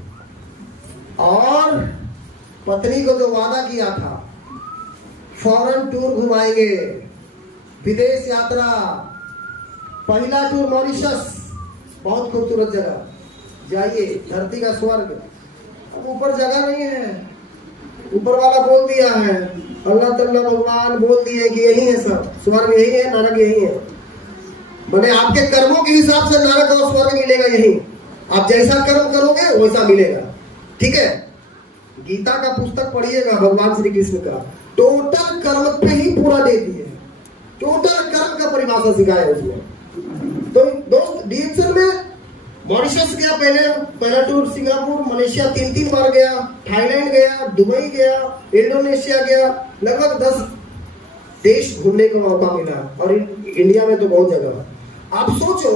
और पत्नी को जो वादा किया था, फॉरेन टूर घुमाएंगे, विदेश यात्रा, पहला टूर मॉरिशस, बहुत खूबसूरत जगह, जाइए, धरती का स्वर्ग। अब ऊपर जगह नहीं है, ऊपर वाला बोल दिया है, अल्लाह तआला भगवान बोल दिए कि यही है सब, स्वर्ग यही है, नरक यही है। मैंने आपके कर्मों के हिसाब से नरक और स्वर्ग मिलेगा यही, आप जैसा कर्म करोगे वैसा मिलेगा, ठीक है। गीता का पुस्तक पढ़िएगा, भगवान श्री कृष्ण का टोटल कर्म पे ही पूरा दे दिए, टोटल कर्म का परिभाषा सिखाया उसमें। तो दोस्त डीएक्सल में मॉरिशस गया, पहला टूर सिंगापुर, मलेशिया 3 बार गया, थाईलैंड गया, दुबई गया, इंडोनेशिया गया, लगभग 10 देश घूमने का मौका मिला, और इंडिया में तो बहुत जगह। आप सोचो,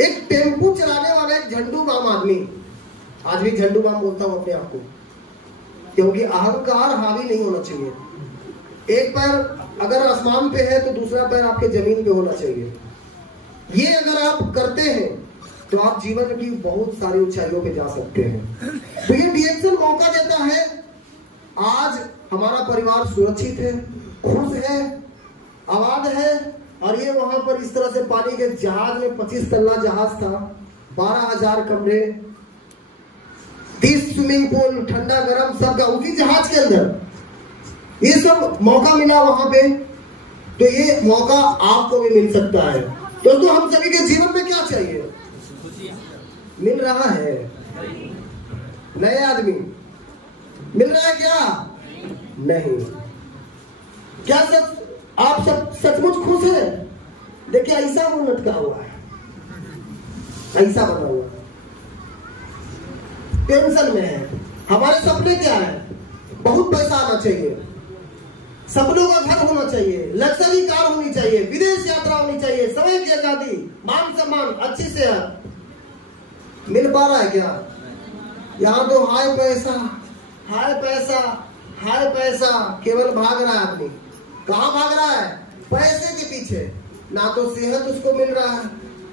एक टेम्पू चलाने वाला एक झंडू बाम आदमी, आज भी झंडू बाम बोलता हूं अपने आप को, क्योंकि अहंकार हावी नहीं होना चाहिए। एक पैर अगर आसमान पे है तो दूसरा पैर आपके जमीन पे होना चाहिए। ये अगर आप करते हैं तो आप जीवन की बहुत सारी ऊंचाइयों पे जा सकते हैं। तो ये डीएक्सल मौका देता है। आज हमारा परिवार सुरक्षित है, खुश है, आबाद है, और ये वहां पर इस तरह से पानी के जहाज में 25 तल्ला जहाज था, 12,000 कमरे, 30 स्विमिंग पूल, ठंडा गर्म सबका उसी जहाज के अंदर, ये सब मौका मिला वहां पे। तो ये मौका आपको भी मिल सकता है। दोस्तों, हम सभी के जीवन में क्या चाहिए? मिल रहा है? नए आदमी मिल रहा है क्या? नहीं। क्या आप सब सचमुच खुश हैं? देखिए, ऐसा वो लटका हुआ है, ऐसा बना हुआ, टेंशन में है। हमारे सपने क्या है? बहुत पैसा आना चाहिए, सपनों का घर होना चाहिए, लग्जरी कार होनी चाहिए, विदेश यात्रा होनी चाहिए, समय की आजादी, मान सम्मान, अच्छी सेहत। मिल पा रहा है क्या? यहाँ तो हाय पैसा, हाय पैसा, हाय पैसा, केवल भाग रहा है आदमी। कहाँ भाग रहा है? पैसे के पीछे। ना तो सेहत उसको मिल रहा है,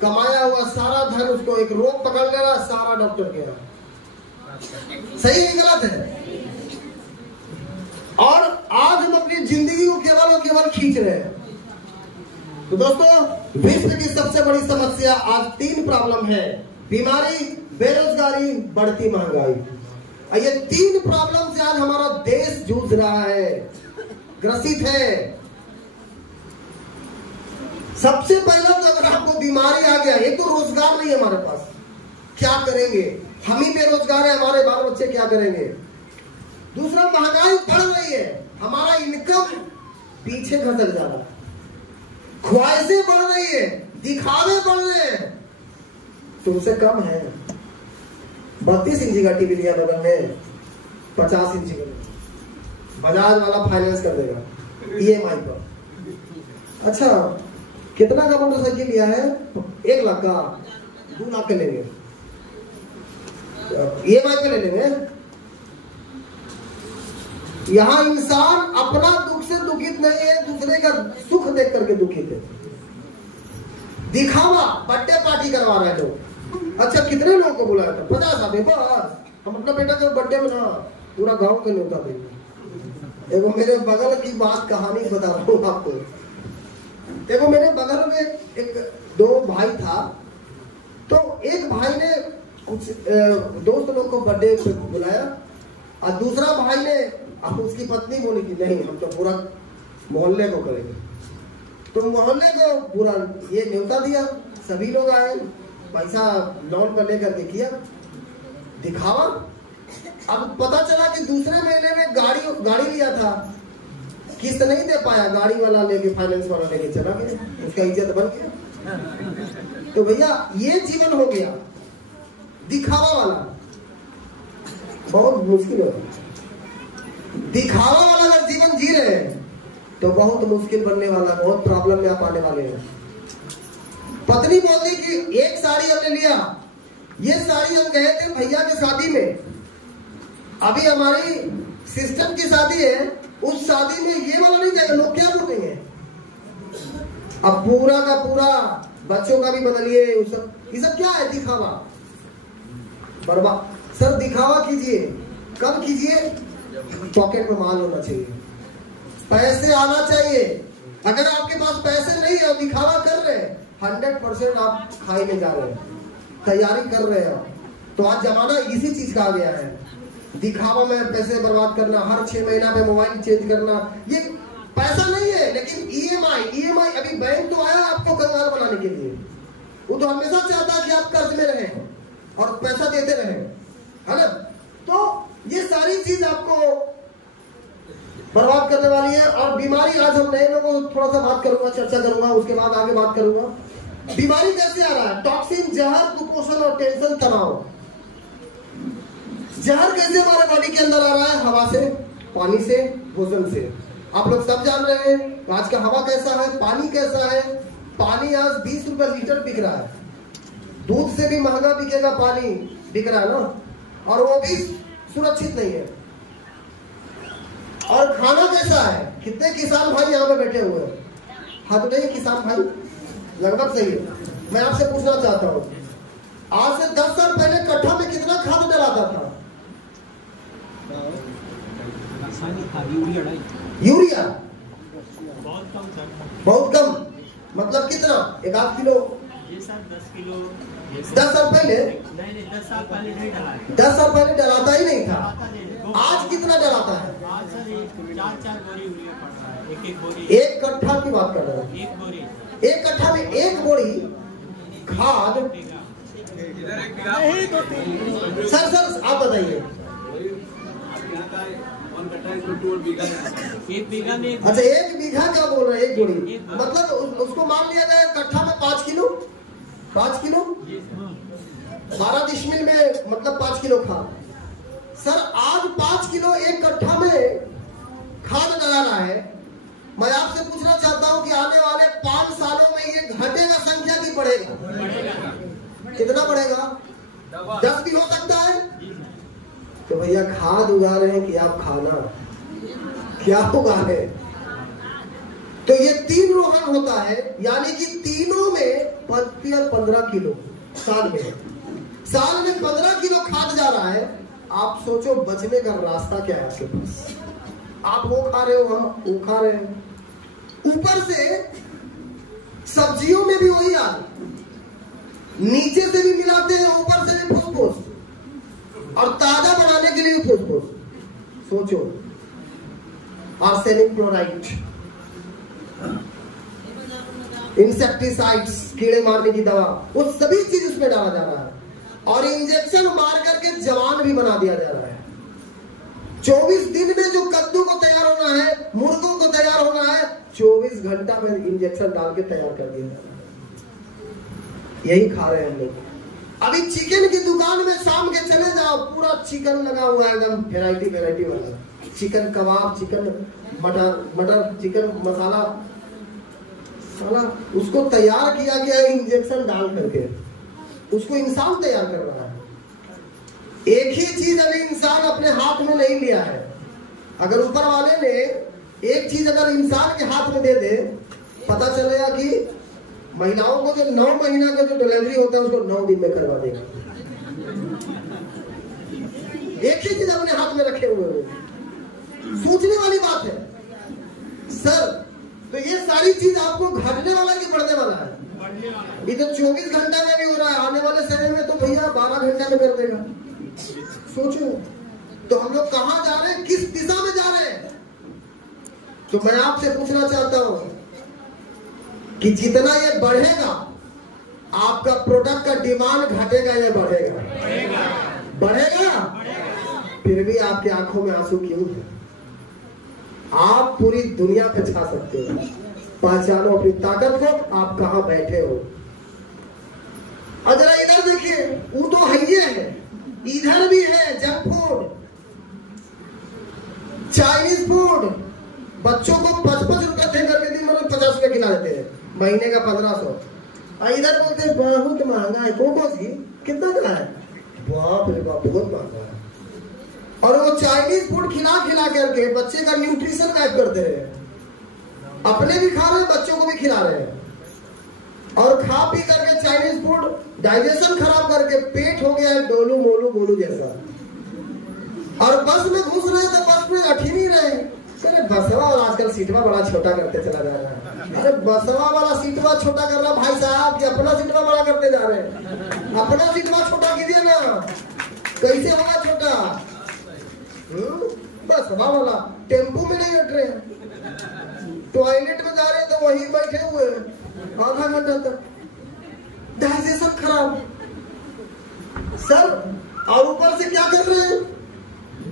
कमाया हुआ सारा धन उसको एक रोग पकड़ ले रहा, सारा डॉक्टर के रहा। सही है गलत है? और आज हम अपनी जिंदगी को केवल और केवल खींच रहे हैं। तो दोस्तों, विश्व की सबसे बड़ी समस्या आज 3 प्रॉब्लम है: बीमारी, बेरोजगारी, बढ़ती महंगाई। ये 3 प्रॉब्लम से आज हमारा देश जूझ रहा है, ग्रसित है। सबसे पहला तो अगर आपको बीमारी आ गया, एक तो रोजगार नहीं है हमारे पास, क्या करेंगे? हम ही बेरोजगार है, हमारे बाल बच्चे क्या करेंगे? दूसरा, महंगाई बढ़ रही है, हमारा इनकम पीछे खसक जा रहा है, ख्वाहिशें बढ़ रही है, दिखावे बढ़ रहे हैं। तुमसे कम है, 32 इंची का टीवी लिया बगल में, 50 इंची का, बजाज वाला फाइनेंस कर देगा ईएमआई पर। अच्छा, कितना का मोटरसाइकिल लिया है? 1 लाख का, 2 लाख का लेंगे, ईएमआई पे ले लेंगे। यहाँ इंसान अपना दुख से दुखित नहीं है, दूसरे का सुख देख करके दुखित है। दिखावा, बर्थडे पार्टी करवा रहे हैं लोग। अच्छा, कितने लोगों को बुलाया था? 50 आदमी बस। हम अपना बेटा के बर्थडे में ना पूरा गांव के न्योता देंगे। देखो, मेरे बगल की बात, कहानी बता रहा हूँ आपको। देखो, मेरे बगल में एक दो भाई था, तो एक भाई ने कुछ दोस्त लोग को बर्थडे पे बुलाया और दूसरा भाई ने, अब उसकी पत्नी बोली कि नहीं हम तो पूरा मोहल्ले को करेंगे। तो मोहल्ले को पूरा ये न्योता दिया, सभी लोग आए, पैसा लॉन पर लेकर के किया दिखावा। अब पता चला कि दूसरे महीने में गाड़ी लिया था, किस्त नहीं दे पाया, गाड़ी वाला लेके फाइनेंस वाला लेके चला गया, उसका इज्जत बन गया। तो भैया ये जीवन हो गया दिखावा वाला, बहुत मुश्किल है। दिखावा वाला अगर जीवन जी रहे हैं तो बहुत मुश्किल बनने वाला, बहुत प्रॉब्लम में आप आने वाले हैं। पत्नी बोलती कि एक साड़ी हमने लिया, ये साड़ी हम गए थे भैया की शादी में, अभी हमारी सिस्टर की शादी है, उस शादी में ये वाला नहीं जाएगा, लोग क्या बोलेंगे। अब पूरा का पूरा बच्चों का भी बदलिए, ये सब क्या है, दिखावा बर्बाद। सर दिखावा कीजिए, कब कीजिए, पॉकेट में माल होना चाहिए, पैसे आना चाहिए। अगर आपके पास पैसे नहीं है और दिखावा कर रहे हैं, 100% आप खाई में जा रहे हैं, तैयारी कर रहे हैं। तो आज जमाना इसी चीज का आ गया है, दिखावा में पैसे बर्बाद करना, हर 6 महीना में मोबाइल चेंज करना। ये पैसा नहीं है, लेकिन ईएमआई अभी बैंक तो आया आपको कंगाल बनाने के लिए, वो तो हमेशा चाहता है कि आप कर्ज में रहें और पैसा देते रहें, है ना। तो ये सारी चीज आपको बर्बाद करने वाली है। और बीमारी, आज हम नए लोगों को थोड़ा सा बात करूंगा, चर्चा करूंगा, उसके बाद आगे बात करूंगा। बीमारी कैसे आ रहा है, टॉक्सिन, जहर, कुपोषण और टेंशन, तनाव। जहर कैसे हमारे बॉडी के अंदर आ रहा है, हवा से, पानी से, भोजन से। आप लोग सब जान रहे हैं आज का हवा कैसा है, पानी कैसा है। पानी आज 20 रुपए लीटर बिक रहा है, दूध से भी महंगा बिकेगा पानी, बिक रहा है ना, और वो भी सुरक्षित नहीं है। और खाना कैसा है, कितने किसान भाई यहाँ पे बैठे हुए हैं, हाँ तो नहीं किसान भाई, लगभग सही है। मैं आपसे पूछना चाहता हूँ, आज से 10 साल पहले कट्ठा में कितना खाद डलाता था? यूरिया बहुत कम, मतलब कितना, 1-8 किलो, 10 किलो। 10 साल पहले नहीं, 10 साल पहले नहीं डला, 10 साल पहले डलाता ही नहीं था। आज कितना डलाता है? आज सर 4-4 बोरी यूरिया पड़ता है, एक बोरी, एक कट्ठा की बात कर रहे हैं, एक बोरी, एक कट्ठा में एक बोरी खाद। सर आप बताइए, 1 बीघा में, अच्छा 1 बीघा क्या बोल रहे हैं, एक बोरी, मतलब उसको मान लिया जाए कट्ठा में 5 किलो, 5 किलो 12 डिसमिल में, मतलब 5 किलो खाद। सर आज 5 किलो एक कट्ठा में खाद डलाना है। मैं आपसे पूछना चाहता हूं कि आने वाले 5 सालों में ये घटेगा संख्या की बढ़ेगा? कितना बढ़ेगा? 10 भी हो सकता है। तो भैया खाद उगा रहे हैं कि आप खाना क्या उगा रहे हैं? तो ये 3 रोहन होता है, यानी कि तीनों में 15 किलो साल में 15 किलो खाद जा रहा है। आप सोचो बचने का रास्ता क्या है आपके पास? आप वो खा रहे हो, हम वो खा रहे हैं, ऊपर से सब्जियों में भी वही हाल, नीचे से भी मिलाते हैं, ऊपर से भी फूस और ताजा बनाने के लिए भी फूस। सोचो, आर्सेनिक क्लोराइड, इंसेक्टिसाइड्स, कीड़े मारने की दवा, वो सभी चीज उसमें डाला जा रहा है और इंजेक्शन मार करके जवान भी बना दिया जा रहा है। 24 दिन में जो कद्दू को तैयार होना है, मुर्गों को तैयार होना है, 24 घंटा में इंजेक्शन डाल के तैयार कर दिया जा रहा है। यही खा रहे हैं हम लोग। अभी चिकन की दुकान में शाम के चले जाओ, पूरा चिकन लगा हुआ है, एकदम वेराइटी वाला चिकन कबाब, चिकन मटर चिकन मसाला, साला उसको तैयार किया गया है इंजेक्शन डाल करके, उसको इंसान तैयार कर रहा है। एक ही चीज अभी इंसान अपने हाथ में नहीं लिया है। अगर ऊपर वाले ने एक चीज अगर इंसान के हाथ में दे दे, पता चलेगा कि महिलाओं को जो 9 महीना का जो डिलीवरी होता है उसको 9 दिन में करवा देगा। एक ही चीज अपने हाथ में रखे हुए हैं। सोचने वाली बात है सर। तो ये सारी चीज आपको घटने वाला कि बढ़ने वाला है? इधर 24 घंटे में भी हो रहा है, आने वाले समय में तो भैया 12 घंटे में कर देगा। सोचो तो हम लोग कहाँ जा रहे हैं, किस दिशा में जा रहे हैं। तो मैं आपसे पूछना चाहता हूं कि जितना ये बढ़ेगा आपका प्रोडक्ट का डिमांड घटेगा या बढ़ेगा? बढ़ेगा। फिर भी आपकी आंखों में आंसू क्यों है? आप पूरी दुनिया पे छा सकते हो। पहचानो अपनी ताकत को, आप कहां बैठे हो। और जरा इधर देखिए, वो तो है ही है, इधर भी है जंक फूड, चाइनीज फूड। बच्चों को 55 रुपए दे करके दिन भर 50 रुपए खिला देते हैं, महीने का 1500। इधर बोलते हैं बहुत महंगा है। कोको जी कितना का है? बाप रे बाप, बहुत महंगा है। और वो चाइनीज फूड खिला खिला करके बच्चे का न्यूट्रिशन गायब कर दे रहे हैं। अपने भी खा रहे हैं, बच्चों को भी खिला रहे हैं। और खा पी करके चाइनीज फूड डाइजेशन खराब करके पेट हो गया है डोलू मोलू गोलू जैसा। और बस में घुस रहे तो बस में अठी नहीं रहे। अरे बसवा वाला आजकल सीटवा बड़ा छोटा करते चला जा रहा है। अरे बसवा वाला सीटवा छोटा कर रहा भाई साहब कि अपना सीटवा बड़ा करते जा रहे हैं। अपना सीटवा छोटा कीजिए ना, कैसे होगा छोटा? बसवा वाला टेम्पो में नहीं बैठ रहे हैं, टॉयलेट में जा रहे हैं तो वहीं बैठे हुए हैं आधा घंटा तक, डाइजेशन खराब सर। और ऊपर से क्या कर रहे हैं,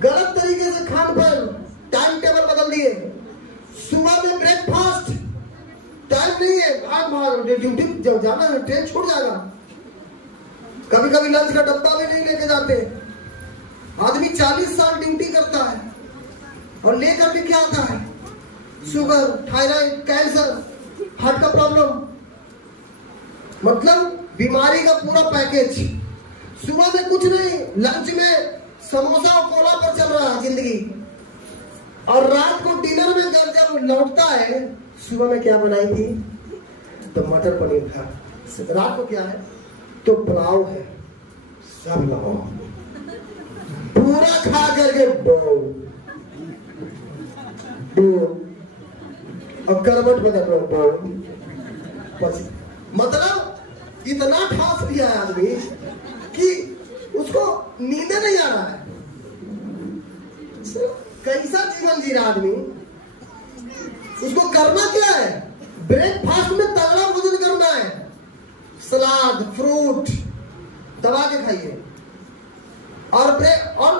गलत तरीके से खान पान, टाइम टेबल बदल दिए। सुबह में ब्रेकफास्ट टाइम नहीं है, भाग ड्यूटी जब जाना है ट्रेन छूट जाएगा। कभी कभी लंच का डब्बा भी नहीं लेके जाते। आदमी 40 साल ड्यूटी करता है और लेकर भी क्या आता है, शुगर, थायराइड, कैंसर, हार्ट का प्रॉब्लम, मतलब बीमारी का पूरा पैकेज। सुबह में कुछ नहीं, लंच में समोसा और कोला पर चल रहा है जिंदगी। और रात को डिनर में जब लौटता है, सुबह में क्या बनाई थी तो मटर पनीर था, रात को क्या है तो पुलाव है। सब लाओ पूरा खा करके अब करवट बदल रहा बस। मतलब इतना ठास दिया है आदमी कि उसको नींद नहीं आ रहा है। कैसा जीवन जी रहा आदमी, उसको करना क्या है, ब्रेकफास्ट में तगड़ा भोजन करना है, सलाद फ्रूट दबा के खाइए। और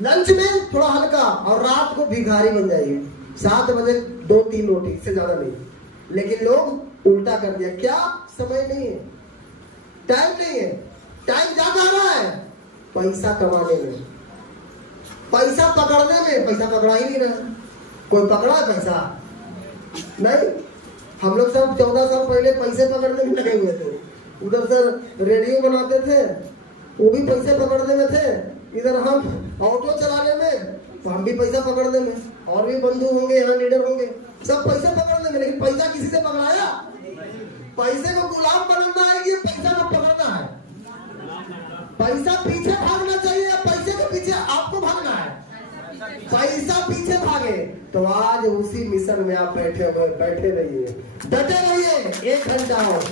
लंच में थोड़ा हल्का, और रात को भिखारी बन जाइए। 7 बजे 2-3 रोटी, इससे ज्यादा नहीं। लेकिन लोग उल्टा कर दिया, क्या समय नहीं है, टाइम नहीं है। टाइम ज्यादा रहा है पैसा कमाने में, पैसा पकड़ने में। पैसा पकड़ा ही नहीं रहा, कोई पकड़ा है पैसा नहीं। हम लोग सब 14 साल पहले पैसे पकड़ने में लगे हुए थे। उधर से रेडियो बनाते थे, वो भी पैसे पकड़ने में थे। इधर हम ऑटो चलाने में, तो हम भी पैसा पकड़ने में। और भी बंधु होंगे यहाँ, लीडर होंगे, सब पैसा पकड़ने में। लेकिन पैसा किसी से पकड़ाया? पैसे को गुलाम बनना है कि पैसा को पकड़ना है? पैसा पीछे भागना चाहिए या पैसे के पीछे आपको भागना है? पैसा पीछे भागे तो आज उसी मिशन में आप बैठे रहिए, डटे रहिए। 1 घंटा और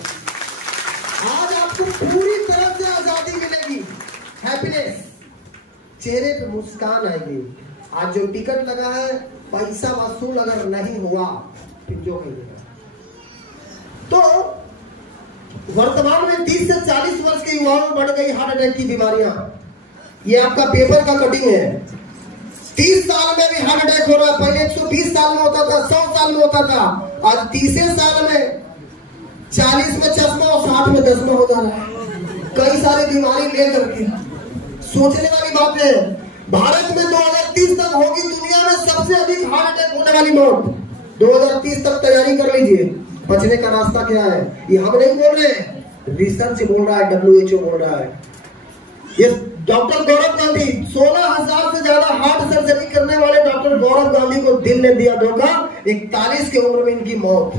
आज आपको पूरी तरह से आजादी मिलेगी, हैप्पीनेस, चेहरे पे मुस्कान आएगी। आज जो टिकट लगा है पैसा वसूल अगर नहीं हुआ फिर जो कहिएगा। तो वर्तमान में 30 से 40 वर्ष के युवाओं में बढ़ गई हार्ट अटैक की बीमारियां। ये आपका पेपर का कटिंग है। 30 साल में भी हार्ट अटैक हो रहा है। पहले 120 साल में होता था, 100 साल में होता था। आज 30 साल में 40 में चश्मा और 60 में दस्मा हो जा रहा है। कई सारी बीमारी लेकर के सोचने वाली बात है। भारत में 2030 तक होगी दुनिया में सबसे अधिक हार्ट अटैक होने वाली मौत। 2030 तक तैयारी कर लीजिए। बचने का रास्ता क्या है, ये हम नहीं बोल रहे हैं, रिसर्च बोल रहा है, WHO बोल रहा है। ये डॉक्टर गौरव गांधी, 16,000 से ज्यादा हार्ट सर्जरी करने वाले डॉक्टर गौरव गांधी को दिल ने दिया धोखा। 41 की उम्र में इनकी मौत।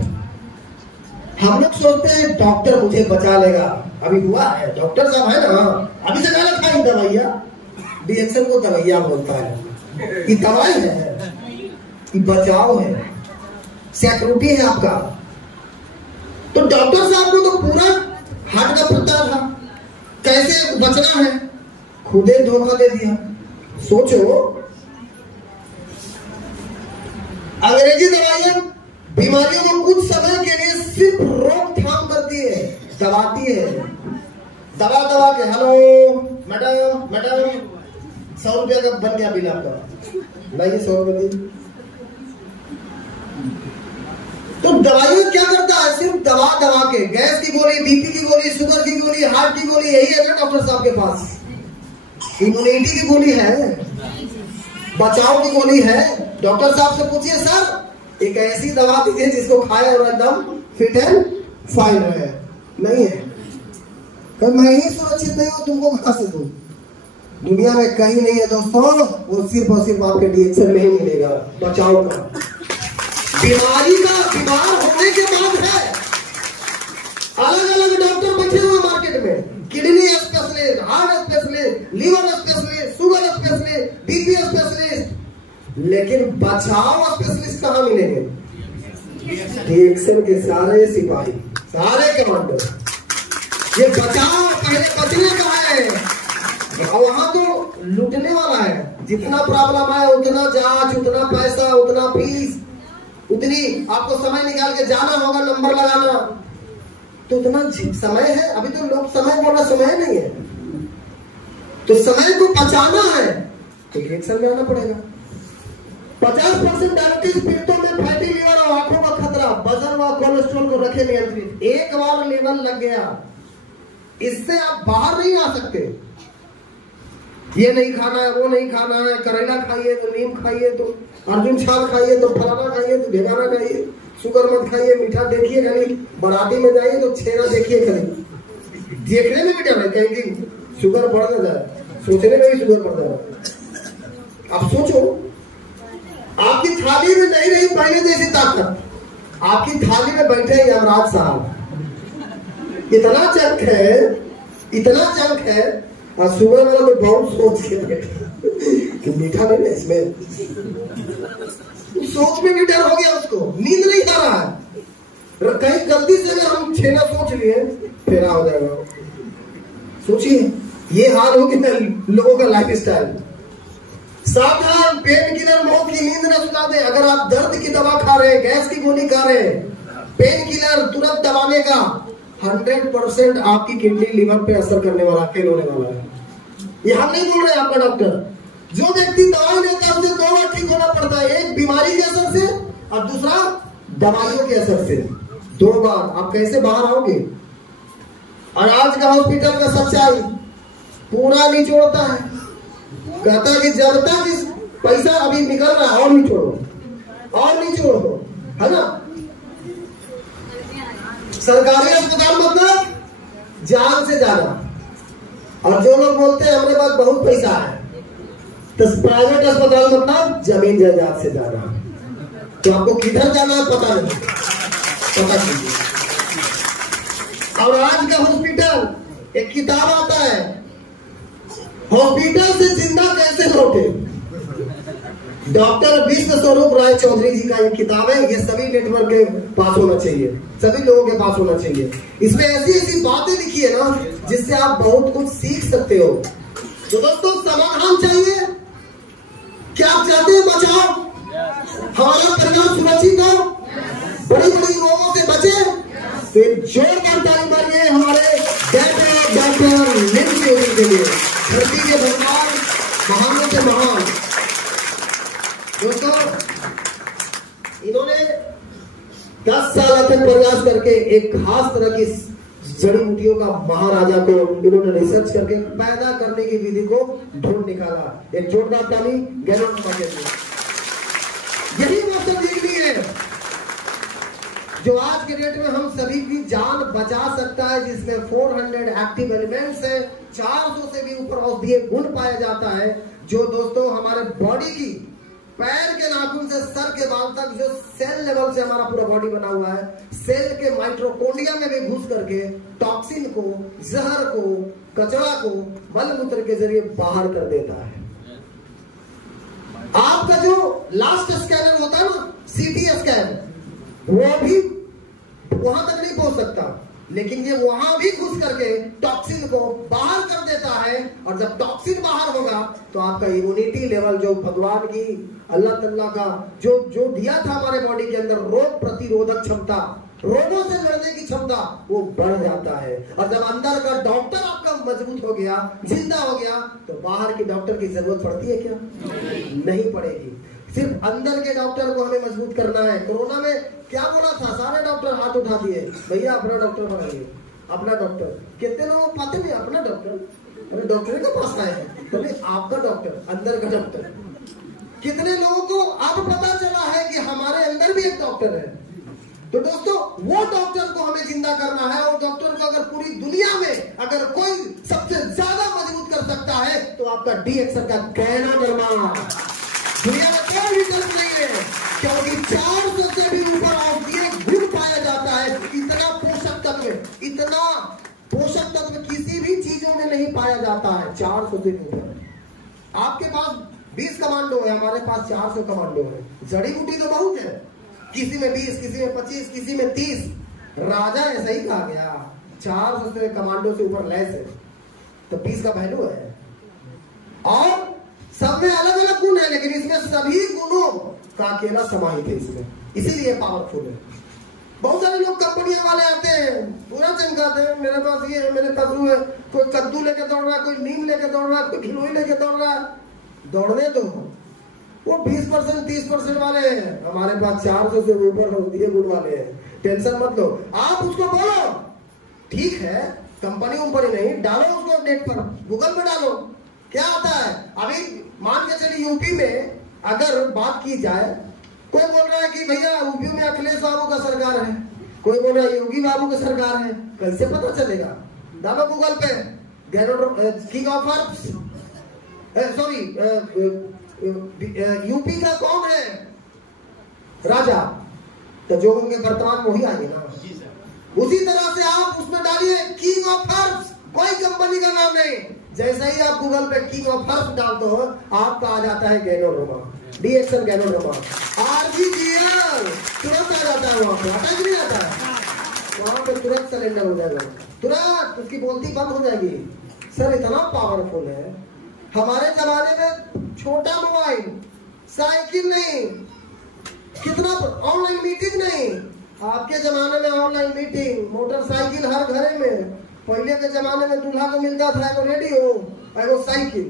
हम लोग सोचते हैं डॉक्टर मुझे बचा लेगा, अभी हुआ है, डॉक्टर साहब है ना, अभी से गलत खाई दवाइया। रिएक्शन को दवाइया बोलता है, ये दवाई है, ये बचाव है, सिक्योरिटी है आपका। तो डॉक्टर साहब को तो पूरा हार्ट का पता था कैसे बचना है, खुदे धोखा दे दिया। सोचो, अंग्रेजी दवाइयां बीमारियों को कुछ समय के लिए सिर्फ रोकथाम करती है, दबाती है, दवा दवा के। हेलो मैडम, मैडम 100 रुपया का बन गया बिल आपका, लाइए 100 रुपये। तो दवाइयां क्या करता है, सिर्फ दवा दवा के, गैस की गोली, बीपी की गोली, शुगर की गोली, हार्ट की गोली, यही है ना डॉक्टर साहब के पास। इम्यूनिटी की गोली है, बचाव की गोली है। डॉक्टर साहब से पूछिए सर एक ऐसी दवा दीजिए जिसको खाए और एकदम फिट एंड फाइन रहे। नहीं है, मैं ही सुरक्षित नहीं हूं, तुमको कहां से दूं? दुनिया में कहीं नहीं है दोस्तों, वो सिर्फ और सिर्फ आपके डीएक्सएल में ही मिलेगा बचाव का। बीमारी का बीमार होने के बाद है। अलग अलग डॉक्टर बैठे हुए मार्केट में, kidney specialist, heart specialist, liver specialist, sugar specialist, BP specialist, लेकिन बचाव स्पेशलिस्ट कहां मिलेंगे? डीएक्सएल के सारे सिपाही, सारे कमांडर, ये बचाव पहले बचने का है, वहां तो लूटने वाला है। जितना प्रॉब्लम है उतना जांच, उतना पैसा, उतना फीस, उतनी आपको समय निकाल के जाना होगा, नंबर लगाना, तो उतना समय है। अभी तो लोग समय बोलना समय नहीं है, तो समय को बचाना है तो डीएक्सएल में आना पड़ेगा। 50% डायबिटीज पीड़ितों में फैटी लीवर और आंखों का खतरा, वजन व कोलेस्ट्रॉल को रखे नियंत्रित। एक बार लेवल लग गया, इससे आप बाहर नहीं आ सकते। ये नहीं खाना है, वो नहीं खाना है, करेला खाइए तो नीम खाइए, तो अर्जुन छाल खाइए, तो फलाना खाइए, तो ढेगाना खाइए, शुगर मत खाइए, मीठा देखिए खाली, बाराती में जाइए तो छेना देखिए खाली। देखने में भी डर है कहीं दिन शुगर बढ़ ना जाए, सोचने में भी शुगर बढ़ जाए। अब सोचो, आपकी थाली में नहीं रही पहले जैसी ताकत, आपकी थाली में बैठे यमराज साहब, इतना जंक है, इतना जंक है, और सुबह वाला तो बहुत सोच के बैठे कि मीठा नहीं है इसमें, सोच में भी डर हो गया उसको, नींद नहीं आ रहा है। कहीं गलती से अगर हम छेना सोच लिए फेरा हो जाएगा। सोचिए, ये हाल हो गया लोगों का लाइफ स्टाइल। सावधान, पेन किलर मौत की नींद न सुला दे। अगर आप दर्द की दवा खा रहे हैं, गैस की गोली खा रहे हैं, पेन किलर तुरंत दबाने का 100% आपकी किडनी लीवर पे असर करने वाला, फेल होने वाला है। ये हम नहीं बोल रहे आपका डॉक्टर। जो व्यक्ति दवाई लेता है उसे 2 बार ठीक होना पड़ता है, एक बीमारी के असर से और दूसरा दवाइयों के असर से। 2 बार। आप कैसे बाहर आओगे? और आज का हॉस्पिटल का सच्चाई पूरा निचोड़ता है, कहता है कि जब तक पैसा अभी निकल रहा है और नहीं छोड़ो, और नहीं छोड़ो, है ना। सरकारी अस्पताल मतलब जान से ज्यादा। और जो लोग बोलते हैं हमारे पास बहुत पैसा है, तो प्राइवेट अस्पताल मतलब जमीन जायदाद से ज्यादा। तो आपको किधर जाना है पता नहीं, पता कीजिए। और आज का हॉस्पिटल, एक किताब आता है, हॉस्पिटल से जिंदा कैसे लौटे, डॉक्टर विश्व स्वरूप राय चौधरी जी का ये किताब है। ये सभी नेटवर्क के पास होना चाहिए, सभी लोगों के पास होना चाहिए। इसमें ऐसी ऐसी बातें लिखी है ना जिससे आप बहुत कुछ सीख सकते हो। तो दोस्तों, समाधान चाहिए। क्या आप चाहते हैं बचाओ, हमारा परिवार सुरक्षित हो, बड़ी बड़ी रोगों से बचे? फिर जोरदार ताली मारिए हमारे डॉक्टर लिंक के लिए, धरती के भगवान, महानों के महान। दोस्तों, इन्होंने 10 साल तक प्रयास करके एक खास तरह की जड़ी बूटियों का महाराजा को इन्होंने रिसर्च करके पैदा करने की विधि को ढूंढ निकाला। एक जोरदार ताली गैलन के लिए। यही वो तकनीक है जो आज के डेट में हम सभी की जान बचा सकता है, जिसमें 400 एक्टिव एलिमेंट्स है, 400 से भी ऊपर औषधीय गुण पाया जाता है, जो दोस्तों हमारे बॉडी की पैर के नाखून से सर के बाल तक जो सेल लेवल से हमारा पूरा बॉडी बना हुआ है, सेल के माइटोकॉन्ड्रिया में भी घुस करके टॉक्सिन को, जहर को, कचरा को मल मूत्र के जरिए बाहर कर देता है। आपका जो लास्ट स्कैनर होता है ना, सीटी स्कैन, वो भी वहां तक नहीं पहुंच सकता, लेकिन ये वहां भी घुस करके टॉक्सिन को बाहर कर देता है। और जब टॉक्सिन बाहर होगा तो आपका इम्यूनिटी लेवल, जो भगवान की अल्लाह तआला का जो दिया था हमारे बॉडी के अंदर, रोग प्रतिरोधक क्षमता, रोगों से लड़ने की क्षमता, वो बढ़ जाता है। और जब अंदर का डॉक्टर आपका मजबूत हो गया, जिंदा हो गया, तो बाहर की डॉक्टर की जरूरत पड़ती है क्या? नहीं पड़ेगी। सिर्फ अंदर के डॉक्टर को हमें मजबूत करना है। कोरोना में क्या बोला था? सारे डॉक्टर हाथ उठा दिए, भैया अपना डॉक्टर बनाइए, अपना डॉक्टर। कितने लोगों को पाते नहीं अपना डॉक्टर, डॉक्टर के पास आए हैं, तो नहीं आपका डॉक्टर, अंदर का डॉक्टर। कितने लोगों को अब पता चला है कि हमारे अंदर भी एक डॉक्टर है। तो दोस्तों, वो डॉक्टर को हमें जिंदा करना है। और डॉक्टर को अगर पूरी दुनिया में अगर कोई सबसे ज्यादा मजबूत कर सकता है तो आपका डीएक्सन का गैनोडर्मा। दुनिया में कोई विकल्प नहीं है, क्योंकि 400 से भी ऊपर औषधीय गुण पाया जाता है। इतना पोषक तत्व किसी भी चीजों में नहीं पाया जाता है। 400 से ऊपर। आपके पास 20 कमांडो है, हमारे पास 400 कमांडो है। जड़ी बूटी तो बहुत है, किसी में 20, किसी में 25, किसी में 30। राजा ऐसा ही कहा गया, 400 से कमांडो से ऊपर लैस है, तो 20 का वैल्यू है। और सब में अलग अलग गुण है, लेकिन इसमें सभी गुणों का अकेला समाहित है इसमें, इसीलिए पावरफुल है। बहुत सारे लोग कंपनियां वाले आते हैं, पूरा चमकाते हैं, मेरे पास ये है, मेरे कद्दू है। कोई कद्दू लेके दौड़ रहा है, कोई नीम लेके दौड़ रहा है, कोई गिलोई लेके दौड़ रहा है। दौड़ने दो, वो 20% 30% वाले हैं, हमारे पास 400 से ऊपर औषधीय गुण वाले हैं। टेंशन मत लो, आप उसको बोलो ठीक है, कंपनी उम्पनी नहीं, डालो उसको नेट पर, गूगल पे डालो, क्या आता है। अभी मान के चलिए यूपी में अगर बात की जाए, कोई बोल रहा है कि भैया यूपी में अखिलेश बाबू का सरकार है, कोई बोल रहा है योगी बाबू का सरकार है, कैसे पता चलेगा? डालो गूगल पे, किंग ऑफ अर्ब्स, सॉरी यूपी का कौन है राजा, तो जो उनके वर्तमान वही आएंगे ना। उसी तरह से आप उसमें डालिए किंग ऑफ अर्ब्स, कोई कंपनी का नाम नहीं। जैसे ही आप गूगल पे किंग ऑफ अर्ब्स डालते हो, आपका आ जाता है गैनोडर्मा, डीएक्सन गैनोडर्मा, आरजीजीएल तुरंत आ जाता है। वहां पे अटैक नहीं आता है, वहां पे तुरंत सरेंडर हो जाएगा, तुरंत उसकी बोलती बंद हो जाएगी। सर इतना पावरफुल है। हमारे जमाने में छोटा मोबाइल, साइकिल नहीं, कितना ऑनलाइन मीटिंग नहीं। आपके जमाने में ऑनलाइन मीटिंग, मोटरसाइकिल हर घरे में। पहले के जमाने में दूल्हा को मिलता था एगो रेडियो, एगो साइकिल,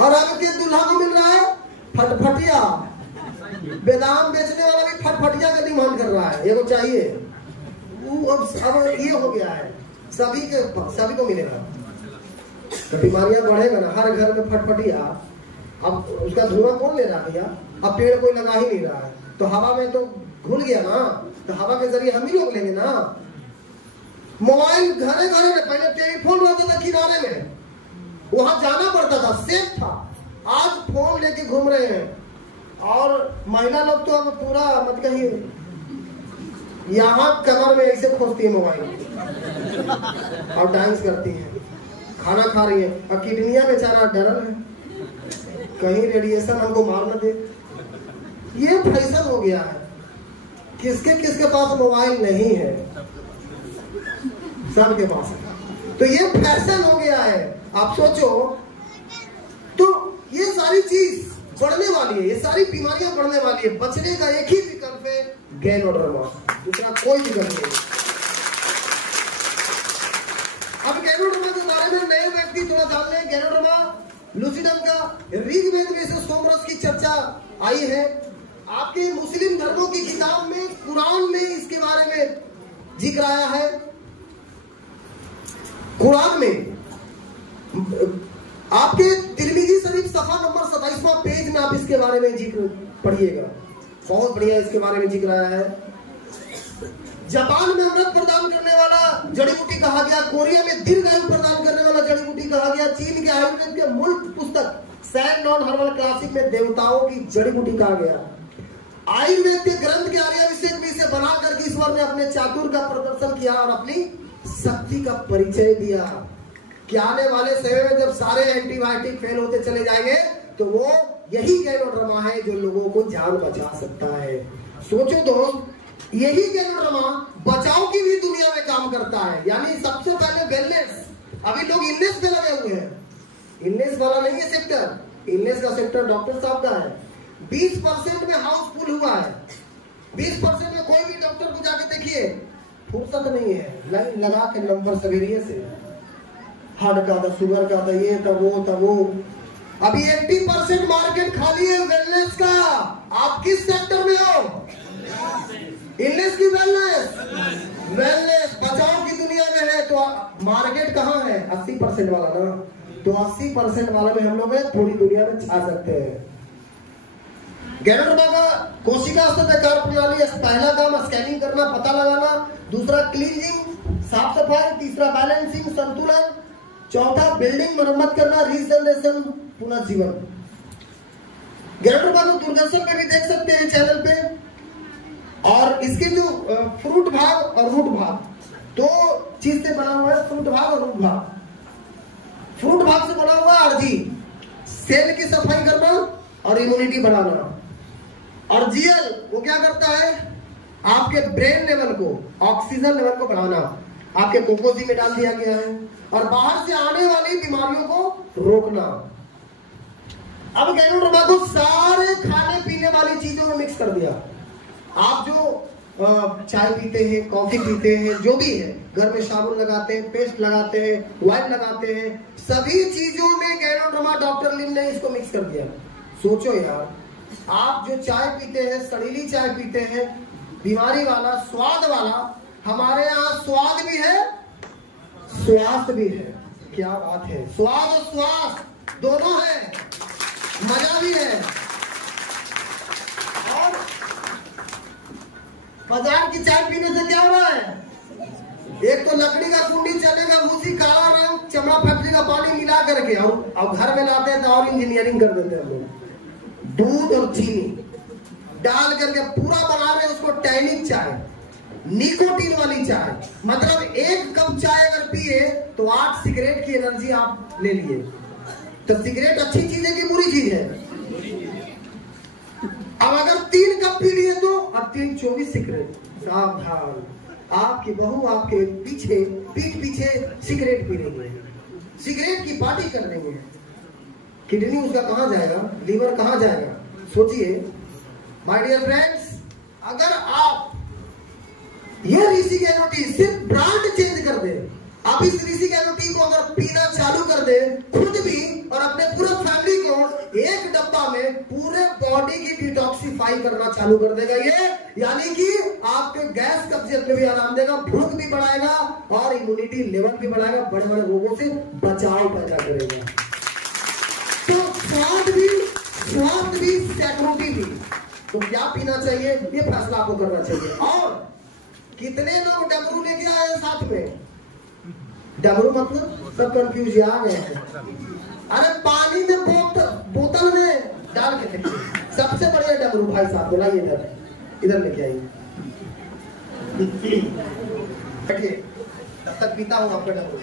और अब के दूल्हा को मिल रहा है फटफटिया। बेदाम बेचने वाला भी फटफटिया का डिमांड कर रहा है, एगो चाहिए। अब ये हो गया है, सभी को मिलेगा। तो बीमारियां बढ़ेगा ना, हर घर में फटफटिया। अब उसका धुआं कौन ले रहा है भैया? अब पेड़ कोई लगा ही नहीं रहा है, तो हवा में तो घुल गया ना, तो हवा के जरिए हम ही लोग लेंगे ना। मोबाइल घरे घरे में, पहले टेलीफोन रहता था किनारे में, वहां जाना पड़ता था, सेफ था। आज फोन लेके घूम रहे हैं। और महिला लोग तो अब पूरा मत कहिए, यहाँ कमर में ऐसे खोजती है मोबाइल और डांस करती है, खाना खा रही है, और किडनियां बेचारा डरल है, कहीं रेडिएशन हमको मार न दे। ये फैशन हो गया है। किसके किसके पास मोबाइल नहीं है? सबके पास है। तो ये फैशन हो गया है। आप सोचो, तो ये सारी चीज बढ़ने वाली है, ये सारी बीमारियां बढ़ने वाली है। बचने का एक ही विकल्प है, गैनोडर्मा, दूसरा कोई विकल्प नहीं। अब गैनोडर्मा के बारे में नए व्यक्ति थोड़ा जान लें। गैनोडर्मा लूसिडम का ऋग्वेद में से सोमरस की चर्चा आई है। आपके मुस्लिम धर्मों की किताब में, कुरान में इसके बारे में जिक्र आया है। कुरान में आपके तिरमिजी शरीफ सफा नंबर 27वां पेज में आप इसके बारे में जिक्र पढ़िएगा, बहुत बढ़िया इसके बारे में जिक्र आया है। जापान में अमृत प्रदान करने वाला जड़ी बूटी कहा गया, कोरिया में दीर्घायु प्रदान करने वाला जड़ी बूटी कहा गया, चीन के आयुर्वेद के मूल पुस्तक सैंड ऑन हर्बल क्लासिक में देवताओं की जड़ी बूटी कहा गया। आयुर्वेद के ग्रंथ के आर्याभिषेक में इसे बना करके ईश्वर ने अपने चातुर का प्रदर्शन किया और अपनी शक्ति का परिचय दिया कि आने वाले समय में जब सारे एंटीबायोटिक फेल होते चले जाएंगे तो वो यही गैनोडर्मा है जो लोगों को जान बचा सकता है। सोचो दोस्त, यही गैनोड्रामा बचाव की भी दुनिया में काम करता है। यानी सबसे पहले वेलनेस, अभी लोग इलनेस पे लगे हुए हैं। इलनेस वाला नहीं है सेक्टर, इलनेस का सेक्टर डॉक्टर साहब का है। 20% में हाउसफुल हुआ है। 20% में कोई भी डॉक्टर को जाके देखिए, फुर्सत नहीं है, लाइन लगा के नंबर सवेरे से, हार्ट का था, शुगर का था, ये था वो। अभी 80% मार्केट खाली है वेलनेस का। आप किस सेक्टर में हो? इलनेस की वेलनेस बचाव की दुनिया में है। तो मार्केट कहाँ है? 80% वाला ना। तो 80% वाला में हम लोग पूरी दुनिया में छा सकते हैं। गैनोड्रामा का कोशिका स्तर कार्यप्रणाली, पहला काम स्कैनिंग करना, पता लगाना, दूसरा क्लीनिंग, साफ सफाई, तीसरा बैलेंसिंग, संतुलन, चौथा बिल्डिंग, मरम्मत करना, रीजनरेशन, पुनर्जीवन। गैनोड्रामा को दूरदर्शन पे भी देख सकते हैं चैनल पे। और इसके जो फ्रूट भाग और रूट भाग, दो चीज से बना हुआ है, फ्रूट भाग और रूट भाग। फ्रूट भाग से बना हुआ आरजी, सेल की सफाई करना और इम्यूनिटी बढ़ाना। और जीएल वो क्या करता है? आपके ब्रेन लेवल को, ऑक्सीजन लेवल को बढ़ाना। आपके कोकोजी में डाल दिया गया है। और बाहर से आने वाली बीमारियों को रोकना। अब गैनोड्रामा को सारे खाने पीने वाली चीजों में मिक्स कर दिया। आप जो चाय पीते हैं, कॉफी पीते हैं, जो भी है, घर में साबुन लगाते हैं, पेस्ट लगाते हैं, वाइन लगाते हैं, सभी चीजों में गैनोड्रामा डॉक्टर लिन ने इसको मिक्स कर दिया। सोचो यार, आप जो चाय पीते हैं, सड़ीली चाय पीते हैं, बीमारी वाला, स्वाद वाला, हमारे यहाँ स्वाद भी है, स्वास्थ्य भी है। क्या बात है, स्वाद और स्वास्थ्य दोनों है, मजा भी है। और बाजार की चाय पीने से क्या हो रहा है? एक तो लकड़ी का कुंडी चलेगा, भूसी, काला रंग, चमड़ा फैक्ट्री का पानी मिला करके, और घर में लाते हैं तो और इंजीनियरिंग कर देते हैं हम लोग। दूध और चीनी डाल करके पूरा बना रहे हैं उसको टैनिक चाय, निकोटीन वाली चाय। मतलब एक कप चाय अगर पिए तो 8 सिगरेट की एनर्जी आप ले लिए। तो सिगरेट अच्छी चीज है कि बुरी चीज है? अब अगर 3 कप पी लिए तो अब 3 24 सिगरेट। सावधान, आपकी बहू आपके पीछे, पीठ पीछे सिगरेट पी रही है, सिगरेट की पार्टी कर रही है। किडनी उसका कहां जाएगा? लीवर कहां जाएगा? सोचिए माय डियर फ्रेंड्स, अगर आप ये ऋषि गैनो-टी सिर्फ ब्रांड चेंज कर दे, आप इस ऋषि गैनो-टी को अगर पीना चालू कर दे, खुद भी और अपने पूरे फैमिली को, एक डब्बा में पूरे बॉडी की डिटॉक्सिफाई करना चालू कर देगा ये। यानी कि आपके गैस कब्जियत में भी आराम देगा, भूख भी बढ़ाएगा और इम्यूनिटी लेवल भी बढ़ाएगा, बड़े बड़े रोगों से बचाव पैदा करेगा। तो स्वाद भी सिक्योरिटी भी। तो क्या पीना चाहिए, ये फैसला आपको करना चाहिए। और कितने लोग डमरू लेके आए हैं साथ में? डमरू मतलब सब कंफ्यूज आ गए हैं। अरे पानी में बोतल में डाल के देखिए, सबसे बढ़िया डमरू भाई साहब बोला, इधर लेके आइए, बैठिए, तब तक पीता हूँ आपका डमरू।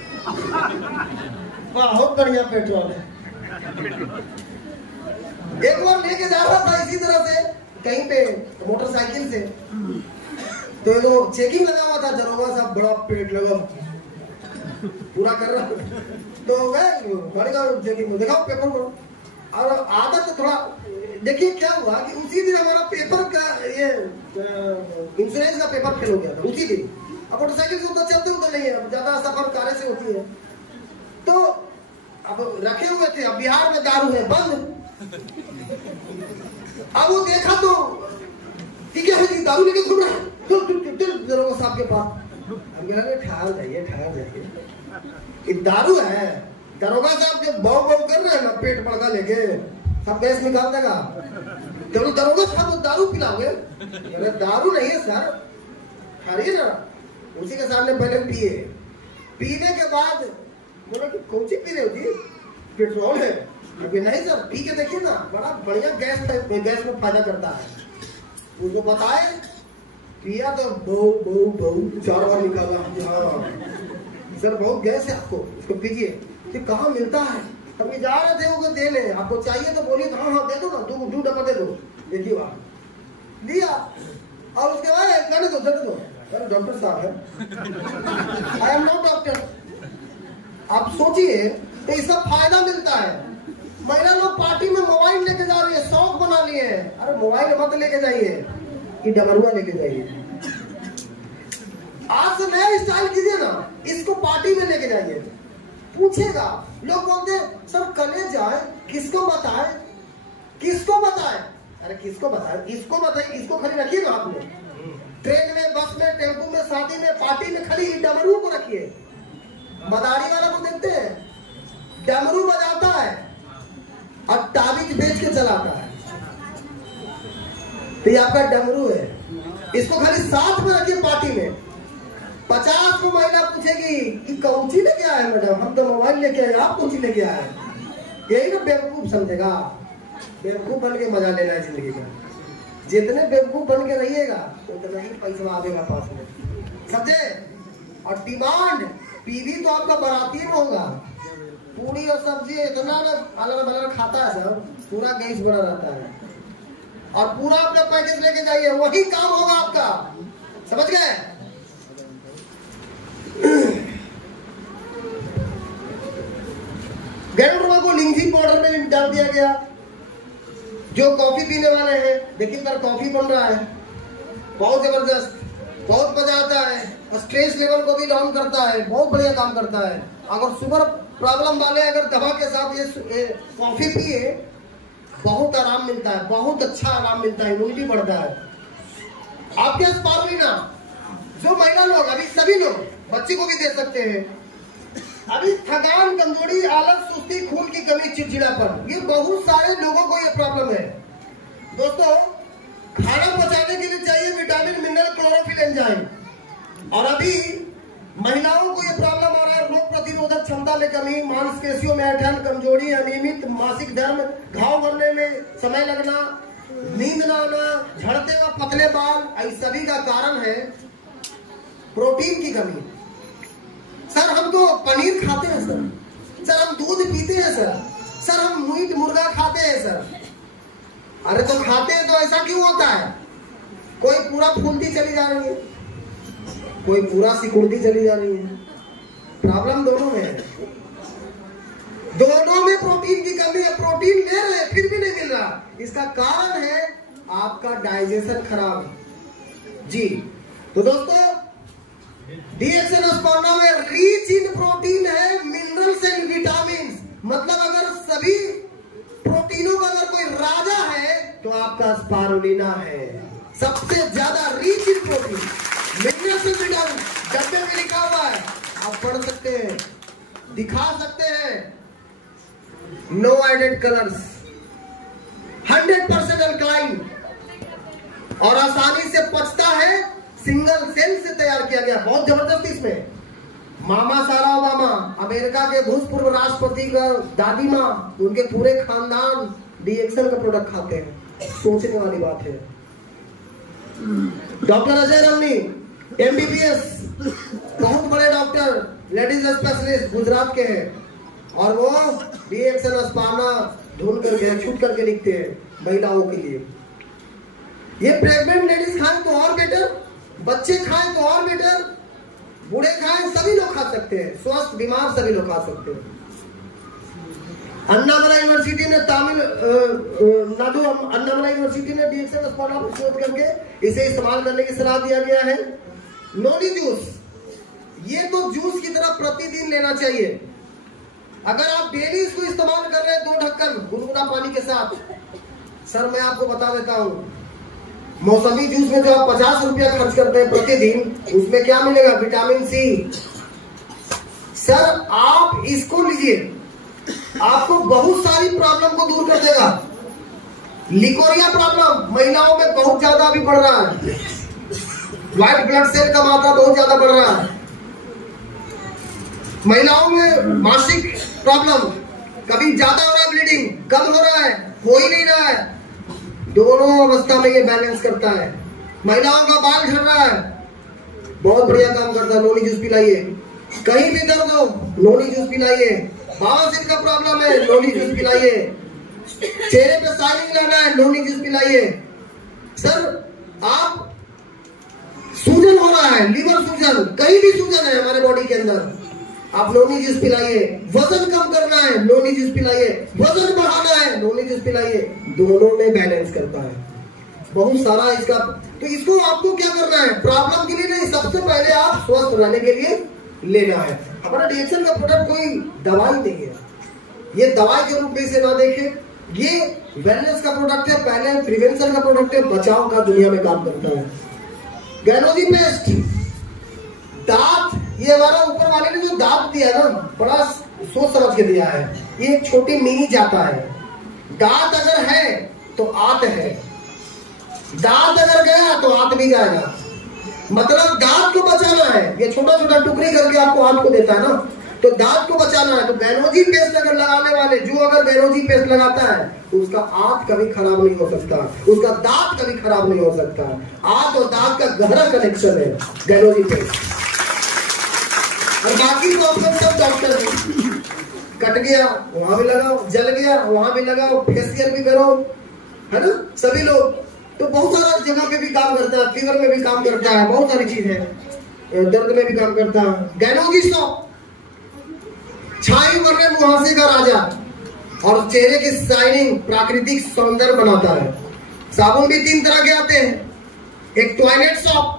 बहुत बढ़िया पेट्रोल है। एक बार लेके जा रहा था इसी तरह से कहीं पे मोटरसाइकिल से, तो ये चेकिंग लगा हुआ था, दरोगा साहब बड़ा पेट लगा पूरा कर रहा, तो गए गाड़ी का चेकिंग, दिखाओ पेपर को। और आदत तो थोड़ा देखिए क्या हुआ कि उसी दिन हमारा पेपर का ये इंश्योरेंस का पेपर फेल हो गया था उसी दिन। अब मोटरसाइकिल से उधर चलते उधर नहीं है, ज्यादा सफर कारे से होती है। तो अब रखे हुए थे, अब बिहार में दारू है बंद। अब वो देखा तो ठीक है, दारू लेके घूम रहा है दरोगा साहब के पास। अब ठहर जाइए, दारू है। दरोगा साहब जब बाऊ कर रहे हैं ना, पेट बड़का लेके सब गैस निकाल देगा। तो दरोगा साहब दारू पिलाओगे? अरे दारू नहीं है सर, खाइए ना। उसी के सामने पहले पिए, पीने के बाद बोला कि कौन सी पी रहे हो जी? पेट्रोल है। अभी नहीं सर, पी के देखिए ना, बड़ा बढ़िया गैस में फायदा करता है। उसको बताए, पिया तो बहु 4 बार निकाला। हाँ सर बहुत गैस है आपको, इसको पीजिए। कि कहाँ मिलता है? हम जा रहे थे वो देने, आपको चाहिए तो बोलिए। हाँ हाँ दे दो ना, 2 डब्बा दे दो। देखिए बात लिया, और उसके बाद जाने दो अरे डॉक्टर साहब है, आई एम नॉट डॉक्टर। आप सोचिए तो इसका फायदा मिलता है। महिला लोग पार्टी में मोबाइल लेके जा रही है, शौक बना लिए हैं। अरे मोबाइल मत लेके जाइए, कि डमरुआ लेके जाइए। आज से नया स्टाइल कीजिए ना, इसको पार्टी में लेके जाइए। पूछेगा, लोग बोलते हैं सर कले जाए, किसको बताए किसको बताए? अरे किसको बताए? इसको बताइए, इसको खड़ी रखिए ना आपने। ट्रेन में, बस में, टेम्पो में, शादी में, पार्टी में खड़ी डमरू को रखिए। मदारी वाला को देखते हैं, डमरू बजाता है और ताबीज बेच के चलाता है। तो ये आपका डमरू है, इसको खाली साथ में रखिए पार्टी में। 50 को महिला पूछेगी कि कौची लेके आए मैडम? हम तो मोबाइल लेके आए, आप कौची लेके आए? यही ना बेवकूफ समझेगा। बेवकूफ बन के मजा लेना है जिंदगी का। जितने बेवकूफ बन के रहिएगा उतना ही पैसा आवेगा पास में, समझे? और डिमांड पीवी तो आपका बराती में होगा। पूरी और सब्जी इतना ना अलग अलग खाता है सर, पूरा गैस बना रहता है। और पूरा अपना पैकेज लेके जाइए, वही काम होगा आपका, समझ गए? गैंडोड्रोमा को लिंजिंग पाउडर में डाल दिया गया। जो कॉफी पीने वाले हैं, देखिए सर कॉफी बन रहा है, बहुत जबरदस्त, बहुत मजा आता है। स्ट्रेस लेवल को भी डाउन करता है, बहुत बढ़िया काम करता है। अगर शुगर प्रॉब्लम वाले अगर दवा के साथ ये कॉफी पिए, बहुत आराम मिलता है, बहुत अच्छा आराम मिलता है, इम्यूनिटी बढ़ता है। आपके स्पारुलिना जो महिला लोग, अभी सभी लोग, बच्चे को भी दे सकते हैं। अभी थकान, कमजोरी, आलस, सुस्ती, खून की कमी, चिड़चिड़ापन, ये बहुत सारे लोगों को ये प्रॉब्लम है। दोस्तों, खाना पचाने के लिए चाहिए विटामिन, मिनरल, क्लोरोफिल, एंजाइम। और अभी महिलाओं को ये प्रॉब्लम आ रहा है, रोग प्रतिरोधक क्षमता में कमी, मांसपेशियों में ऐंठन, कमजोरी, अनियमित मासिक धर्म, घाव भरने में समय लगना, नींद न आना, झड़ते व पतले बाल, इस सभी का कारण है प्रोटीन की कमी। सर हम तो पनीर खाते हैं सर हम दूध पीते हैं सर हम मीट मुर्गा खाते हैं सर। अरे तो खाते हैं तो ऐसा क्यों होता है? कोई पूरा फूलती चली जा रही है, कोई पूरा सिकुड़ती चली जा रही है। प्रॉब्लम दोनों में है, दोनों में प्रोटीन की कमी है। प्रोटीन ले रहे हैं फिर भी नहीं मिल रहा, इसका कारण है आपका डाइजेशन खराब जी। तो दोस्तों, डीएक्सन अस्पर्ना में रिच इन प्रोटीन है, मिनरल्स एंड विटामिन। मतलब अगर सभी प्रोटीनों का अगर कोई राजा है तो आपका स्पारुलिना है, सबसे ज्यादा rich in protein, minerals and vitamin. डब्बे में लिखा हुआ है, आप पढ़ सकते हैं, दिखा सकते हैं। नो एडेड कलर्स, 100% अल्कलाइन, और आसानी से पचता है, सिंगल सेल से तैयार किया गया। बहुत जबरदस्त इसमें मामा सारा ओबामा, अमेरिका के भूतपूर्व राष्ट्रपति का दादी माँ, उनके पूरे खानदान डीएक्सन का प्रोडक्ट खाते हैं। सोचने वाली बात है। डॉक्टर अजय रमनी एमबीबीएस, बहुत बड़े डॉक्टर, लेडीज स्पेशलिस्ट गुजरात के हैं, और वो डीएक्सन अस्पर्ना ढूंढ करके छूट करके लिखते हैं महिलाओं के लिए। ये प्रेग्नेंट लेडीज खाएं तो और बेटर, बच्चे खाएं तो और बेटर, बूढ़े खाएं, सभी लोग खा सकते हैं, स्वस्थ बीमार सभी लोग खा सकते हैं। अन्नामला यूनिवर्सिटी ने नाडू अन्नामला यूनिवर्सिटी ने डीएक्सन अस्पर्ना पर शोध करके इसे इस्तेमाल करने की सलाह दिया गया है। नोनी जूस, ये तो जूस की तरह प्रतिदिन लेना चाहिए। अगर आप डेली इसको इस्तेमाल कर रहे हैं 2 ढक्कन गुनगुना पानी के साथ, सर मैं आपको बता देता हूँ, मौसमी जूस में जो आप 50 रुपया खर्च करते हैं प्रतिदिन, उसमें क्या मिलेगा? Vitamin C. सर आप इसको लीजिए, आपको बहुत सारी प्रॉब्लम को दूर कर देगा। लिकोरिया प्रॉब्लम महिलाओं में बहुत ज्यादा अभी बढ़ रहा है, व्हाइट ब्लड सेल का मात्रा बहुत ज्यादा बढ़ रहा है। महिलाओं में मासिक प्रॉब्लम, कभी ज्यादा हो रहा है ब्लीडिंग, कम हो रहा है, हो ही नहीं रहा है, दोनों अवस्था में ये बैलेंस करता है। महिलाओं का बाल झड़ रहा है, बहुत बढ़िया काम करता है, नोनी जूस पिलाइए। कहीं भी दर्द हो, नोनी जूस पिलाइए। बवासीर का प्रॉब्लम है, नोनी जूस पिलाइए। चेहरे पे शाइनिंग लाना है, नोनी जूस पिलाइए। सर आप सूजन हो रहा है, लीवर सूजन, कहीं भी सूजन है हमारे बॉडी के अंदर, आप नोनी जूस पिलाइए। वजन कम करना है, नोनी जूस पिलाइए। वजन बढ़ाना है, नोनी जूस पिलाइए। दोनों में बैलेंस करता है, बहुत सारा इसका। तो इसको आपको क्या करना है, प्रॉब्लम के लिए नहीं, सबसे पहले आप स्वस्थ रहने के लिए लेना है। हमारा डीएक्शन का प्रोडक्ट कोई दवाई नहीं है, ये दवाई के रूप में इसे ना देखें, ये वेलनेस का प्रोडक्ट है, पहले प्रिवेंशन का प्रोडक्ट है, बचाव का दुनिया में काम करता है। गैनोजी पेस्ट, दांत, ये हमारा ऊपर वाले ने जो दांत दिया है ना, बड़ा सोच समझ के दिया है। ये एक छोटी मिनी जाता है, दांत अगर है तो आत है, दांत अगर गया तो आत भी जाएगा। मतलब दांत को बचाना है, ये छोटा छोटा टुकड़ी करके आपको आत को देता है ना, तो दांत को बचाना है। तो गैनोजी पेस्ट अगर लगाने वाले, जो अगर गैनोजी पेस्ट लगाता है, उसका आंत कभी खराब नहीं हो सकता, उसका दांत कभी खराब नहीं हो सकता। आंत और दांत का गहरा कनेक्शन है गैनोजी पेस्ट। और बाकी तो आप सब डॉक्टर हैं, कट गया वहां भी लगाओ, जल गया वहां भी लगाओ, फेशियल भी करो, है ना, सभी लोग। तो बहुत सारा जगह पे भी काम करता है, फीवर में भी काम करता है, बहुत सारी चीज है, दर्द में भी काम करता है। गैनोजी सॉप, छाई वर्णे मुहासे का राजा और चेहरे की शाइनिंग, प्राकृतिक सौंदर्य बनाता है। साबुन भी 3 तरह के आते हैं, एक टॉयलेट सॉप,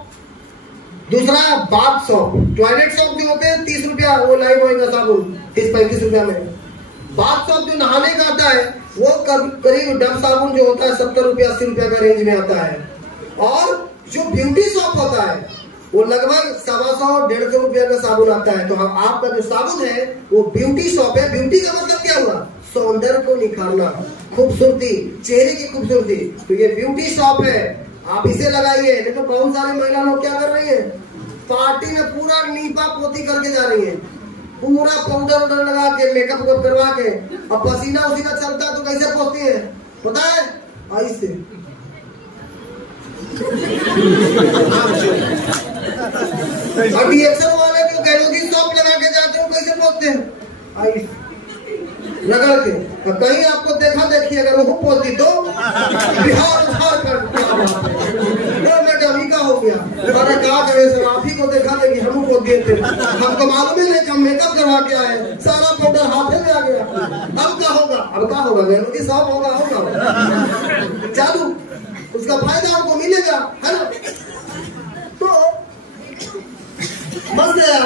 दूसरा बाथ सॉप। टॉयलेट सॉप जो होते हैं 30 रुपया, वो लाइव ऑयल का साबुन 30-35 रुपया में। बाथ सॉप जो नहाने का आता है, वो करीब डब साबुन जो होता है 70 रुपया 80 रुपया का रेंज में आता है। और जो ब्यूटी सॉप होता है, वो लगभग 125-150 रुपया का साबुन आता है। तो आपका जो साबुन है वो ब्यूटी सॉप है। ब्यूटी का मतलब क्या हुआ, सौंदर्य को निखारना, खूबसूरती, चेहरे की खूबसूरती। तो ये ब्यूटी सॉप है, आप इसे लगाइए। नहीं तो बहुत सारी महिला लोग क्या कर रही है, पार्टी में पूरा नीपा पोती करके जा रही है, पूरा पाउडर उडर लगा के, मेकअप करवा के, और पसीना उसीना चलता है तो कैसे पहुंचती है पता है, ऐसे। और डीएक्शन वाले जो गैनोजी सॉप लगा के जाते हो कैसे पहुंचते हैं, ऐसे लगा के। और कहीं आपको देखा देखी अगर वो पहुंचती तो बिहार झारखंड मैडम ही का हो गया, अरे क्या करे सर, आप ही को देखा देखी हम को दिए थे, हमको मालूम ही नहीं, हम मेकअप करवा के आए, सारा पाउडर हाथ में आ गया। अब क्या होगा, अब क्या होगा, गैनोजी सॉप होगा, होगा चालू, उसका फायदा आपको मिलेगा, है ना। तो बस यार,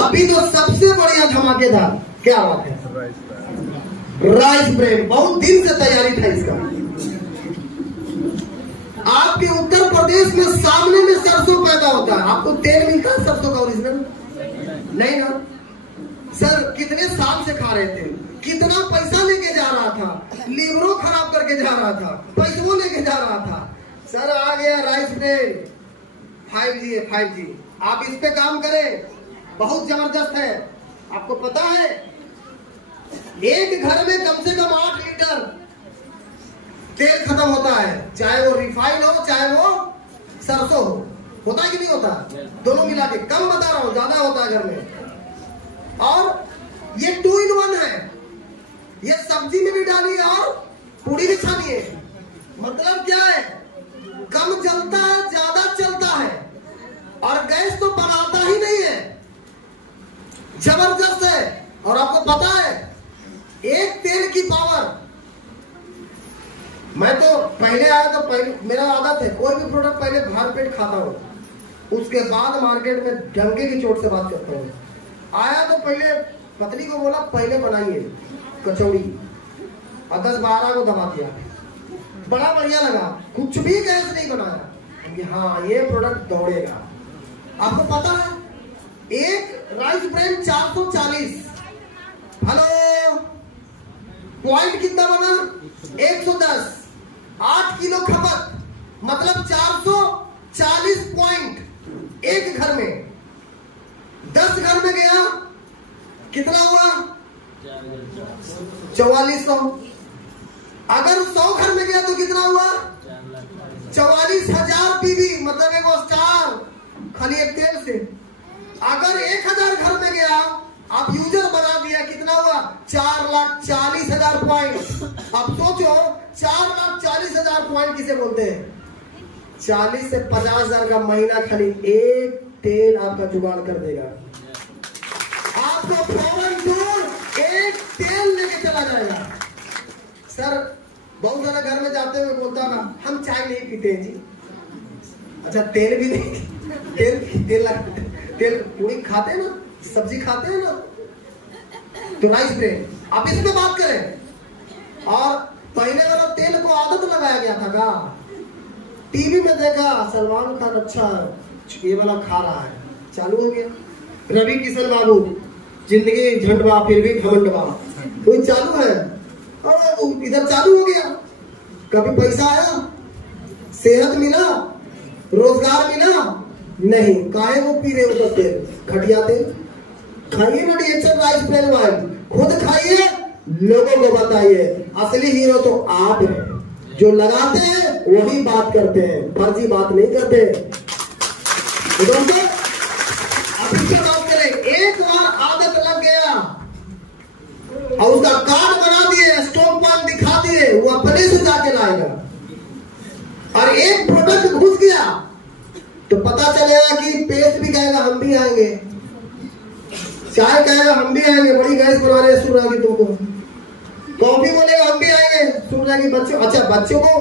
अभी तो सबसे बढ़िया धमाकेदार क्या बात है, राइस ब्रेड। बहुत दिन से तैयारी था इसका। आपके उत्तर प्रदेश में सामने में सरसों पैदा होता है, आपको तेल मिलता है सरसों का ओरिजिनल, नहीं ना सर। कितने साल से खा रहे थे, कितना पैसा लेके जा रहा था, लीवरों खराब करके जा रहा था, पैसों लेके जा रहा था। सर आ गया राइस ब्रेड, 5G है, 5G। आप इस पे काम करें, बहुत जबरदस्त है। आपको पता है एक घर में कम से कम 8 लीटर तेल खत्म होता है, चाहे वो रिफाइंड हो चाहे वो सरसों हो, होता है कि नहीं होता, दोनों मिला के। कम बता रहा हूं, ज्यादा होता है घर में। और ये 2 in 1 है, ये सब्जी में भी डालिए और पूरी भी छानिए। मतलब क्या है, कम जलता है, ज्यादा चलता है, और गैस तो बनाता ही नहीं है, जबरदस्त है। और आपको पता है एक तेल की पावर, मैं तो पहले आया तो पहले मेरा आदत है कोई भी प्रोडक्ट पहले भर पेट खाता हूँ, उसके बाद मार्केट में डंके की चोट से बात करता हूँ। आया तो पहले पत्नी को बोला पहले बनाइए कचौड़ी, और 10-12 को दबा दिया, बड़ा बढ़िया लगा, कुछ भी गैस नहीं बनाया कि हाँ ये प्रोडक्ट दौड़ेगा। आपको पता है एक राइस ब्रेन 440, हेलो पॉइंट कितना बना, 110, 8 किलो खपत, मतलब 440 पॉइंट एक घर में। 10 घर में गया कितना हुआ, 4400। अगर 100 घर में गया तो कितना हुआ, 44,000 पीवी, मतलब एक स्टार खाली एक तेल से। अगर 1000 घर में गया, आप यूजर बना दिया, कितना हुआ, 4,40,000 पॉइंट। अब सोचो 4,40,000 पॉइंट किसे बोलते हैं, 40 से 50,000 का महीना खाली एक तेल आपका जुगाड़ कर देगा। आपको फौरन दूर एक तेल लेके चला जाएगा। सर बहुत सारा घर में जाते हुए बोलता ना, हम चाय नहीं पीते हैं जी। अच्छा तेल भी नहीं, तेल पूरी खाते हैं ना, सब्जी खाते हैं ना, तो राइस ब्रेन आप इस पे बात करें। और पहले वाला तेल को आदत लगाया गया था का, टीवी में देखा सलमान खान अच्छा ये वाला खा रहा है, चालू हो गया। रवि किशन बाबू जिंदगी झंडवा फिर भी घमंडवा, कोई चालू है और इधर चालू हो गया। कभी पैसा आया, सेहत मिला, रोजगार मिला नहीं, काहे वो पी रहे हो तेल, घटिया तेल। खाइए ना डीएचएल राइस ब्रेन ऑयल, खुद खाइए, लोगों को बताइए। असली हीरो तो आप हैं, जो लगाते हैं वही बात करते हैं, फर्जी बात नहीं करते। अभी से बात करें, एक बार आदत लग गया और उसका कार्ड बना दिए, स्टॉक पॉइंट दिखा दिए, वो अपने से जाके लाएगा। और एक प्रोडक्ट घुस गया तो पता चलेगा कि पेस्ट भी कहेगा हम भी आएंगे, चाय कहेगा हम भी आएंगे, बड़ी गैस बनाने सुन रहा कि तुमको, कॉफी बोलेगा हम भी आएंगे, सुन रहा कि बच्चों, अच्छा बच्चों को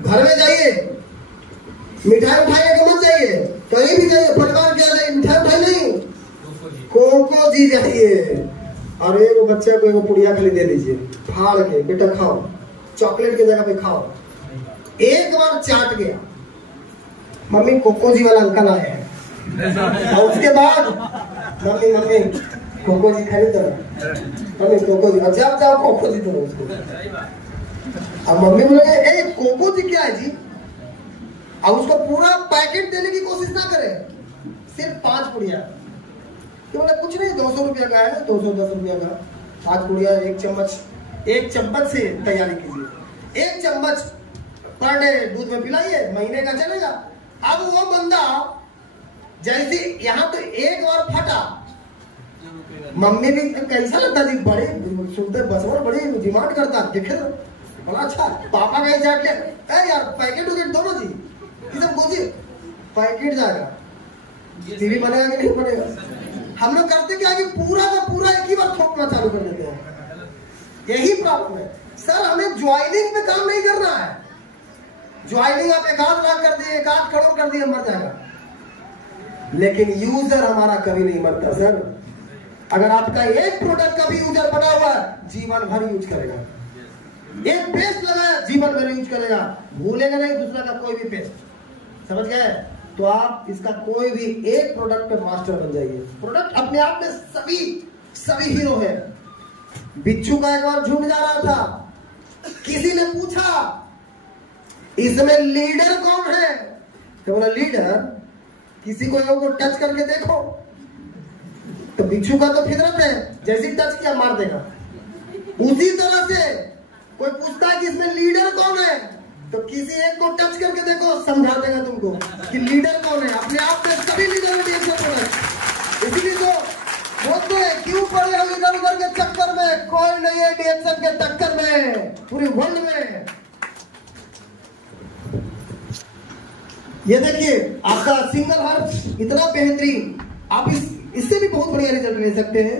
घर में जाइए, मिठाई उठाइए के मत जाइए, कहीं भी जाइए फटकार क्या जाइए, मिठाई उठाई नहीं, कोको जी जाइए। और एक बच्चे को एक पुड़िया खाली दे दीजिए फाड़ के, बेटा खाओ, चॉकलेट की जगह पे खाओ। एक बार चाट गया, मम्मी कोको जी वाला अंकल आए हैं, और उसके बाद मम्मी कोको जी खरीदो, मम्मी कोको जी, जब जाओ कोको जी दो उसको। अब मम्मी बोले ए कोको जी क्या है जी, अब उसको पूरा पैकेट देने की कोशिश ना करें, सिर्फ 5 पुड़िया। तो बोले कुछ नहीं, 200 रुपया का है, 210 रुपया का 5 पुड़िया, एक चम्मच से तैयारी कीजिए, 1 चम्मच पर डे दूध में पिलाइए, महीने का चलेगा। अब वो बंदा जैसे यहाँ तो एक बार फटा, मम्मी भी कैसा लगता जी, बड़े सुनते बसवर बड़ी डिमांड करता, देखे बड़ा अच्छा, पापा का ही चाट ले यार, पैकेट उकेट दो जी, ये सब बोझिए, पैकेट जाएगा, टीवी बनेगा कि नहीं बनेगा। हम लोग करते क्या कि पूरा का पूरा एक ही बार थोपना चालू कर देते हैं, यही प्रॉब्लम है। सर हमें ज्वाइनिंग पे काम नहीं करना है, ज्वाइनिंग आप 1 लाख कर दिए, 1 करोड़ कर दिए, मर जाएगा, लेकिन यूजर हमारा कभी नहीं मरता सर। अगर आपका एक प्रोडक्ट का भी यूजर बना हुआ जीवन भर यूज करेगा, एक पेस्ट लगाया जीवन भर यूज करेगा, भूलेगा नहीं दूसरा का कोई भी पेस्ट, समझ गए। तो आप इसका कोई भी एक प्रोडक्ट पे मास्टर बन जाइए। प्रोडक्ट अपने आप में सभी हीरो है। बिच्छू का एक बार झूठ जा रहा था, किसी ने पूछा इसमें लीडर कौन है, तो बोला लीडर किसी को टच करके देखो, तो बिच्छू का तो फितरत है, जैसे टच किया मार देगा। उसी तरह से कोई पूछता है कि इसमें लीडर कौन है, तो किसी एक को टच करके देखो, समझा देगा तुमको कि लीडर कौन है। अपने आप में सभी लीडर है, इसलिए तो बोलते हैं क्यों पड़े हो इधर उधर के चक्कर में, कोई नहीं है डीएक्शन के टक्कर में पूरे वर्ल्ड में। ये देखिए आपका सिंगल हर्ब इतना बेहतरीन, आप इससे भी बहुत बढ़िया रिजल्ट ले सकते हैं,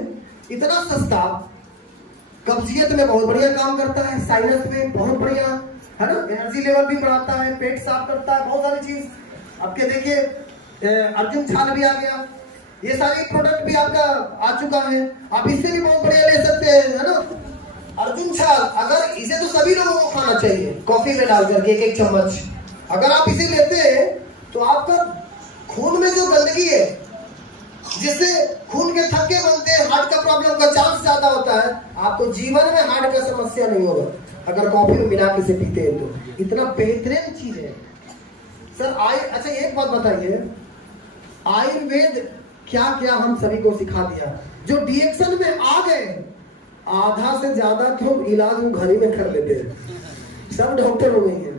इतना सस्ता, कब्जियत में बहुत बढ़िया काम करता है, साइनस में बहुत बढ़िया है ना, एनर्जी लेवल भी बढ़ाता है, पेट साफ करता है, बहुत सारी चीज आपके। देखिए अर्जुन छाल भी आ गया, ये सारी प्रोडक्ट भी आपका आ चुका है, आप इससे भी बहुत बढ़िया ले सकते हैं, है ना। अर्जुन छाल, अगर इसे तो सभी लोगों को खाना चाहिए, कॉफी में डाल करके 1 चम्मच, अगर आप इसे लेते हैं तो आपका खून में जो गंदगी है, जिससे खून के थक्के बनते हैं, हार्ट का प्रॉब्लम का चांस ज्यादा होता है, आपको जीवन में हार्ट का समस्या नहीं होगा अगर कॉफी में मिला के पीते हैं तो। इतना बेहतरीन चीज है सर। अच्छा एक बात बताइए, आयुर्वेद क्या क्या हम सभी को सिखा दिया। जो डीएक्शन में आ गए, आधा से ज्यादा तो इलाज वो घर ही में कर लेते हैं, सब डॉक्टर हो गए हैं।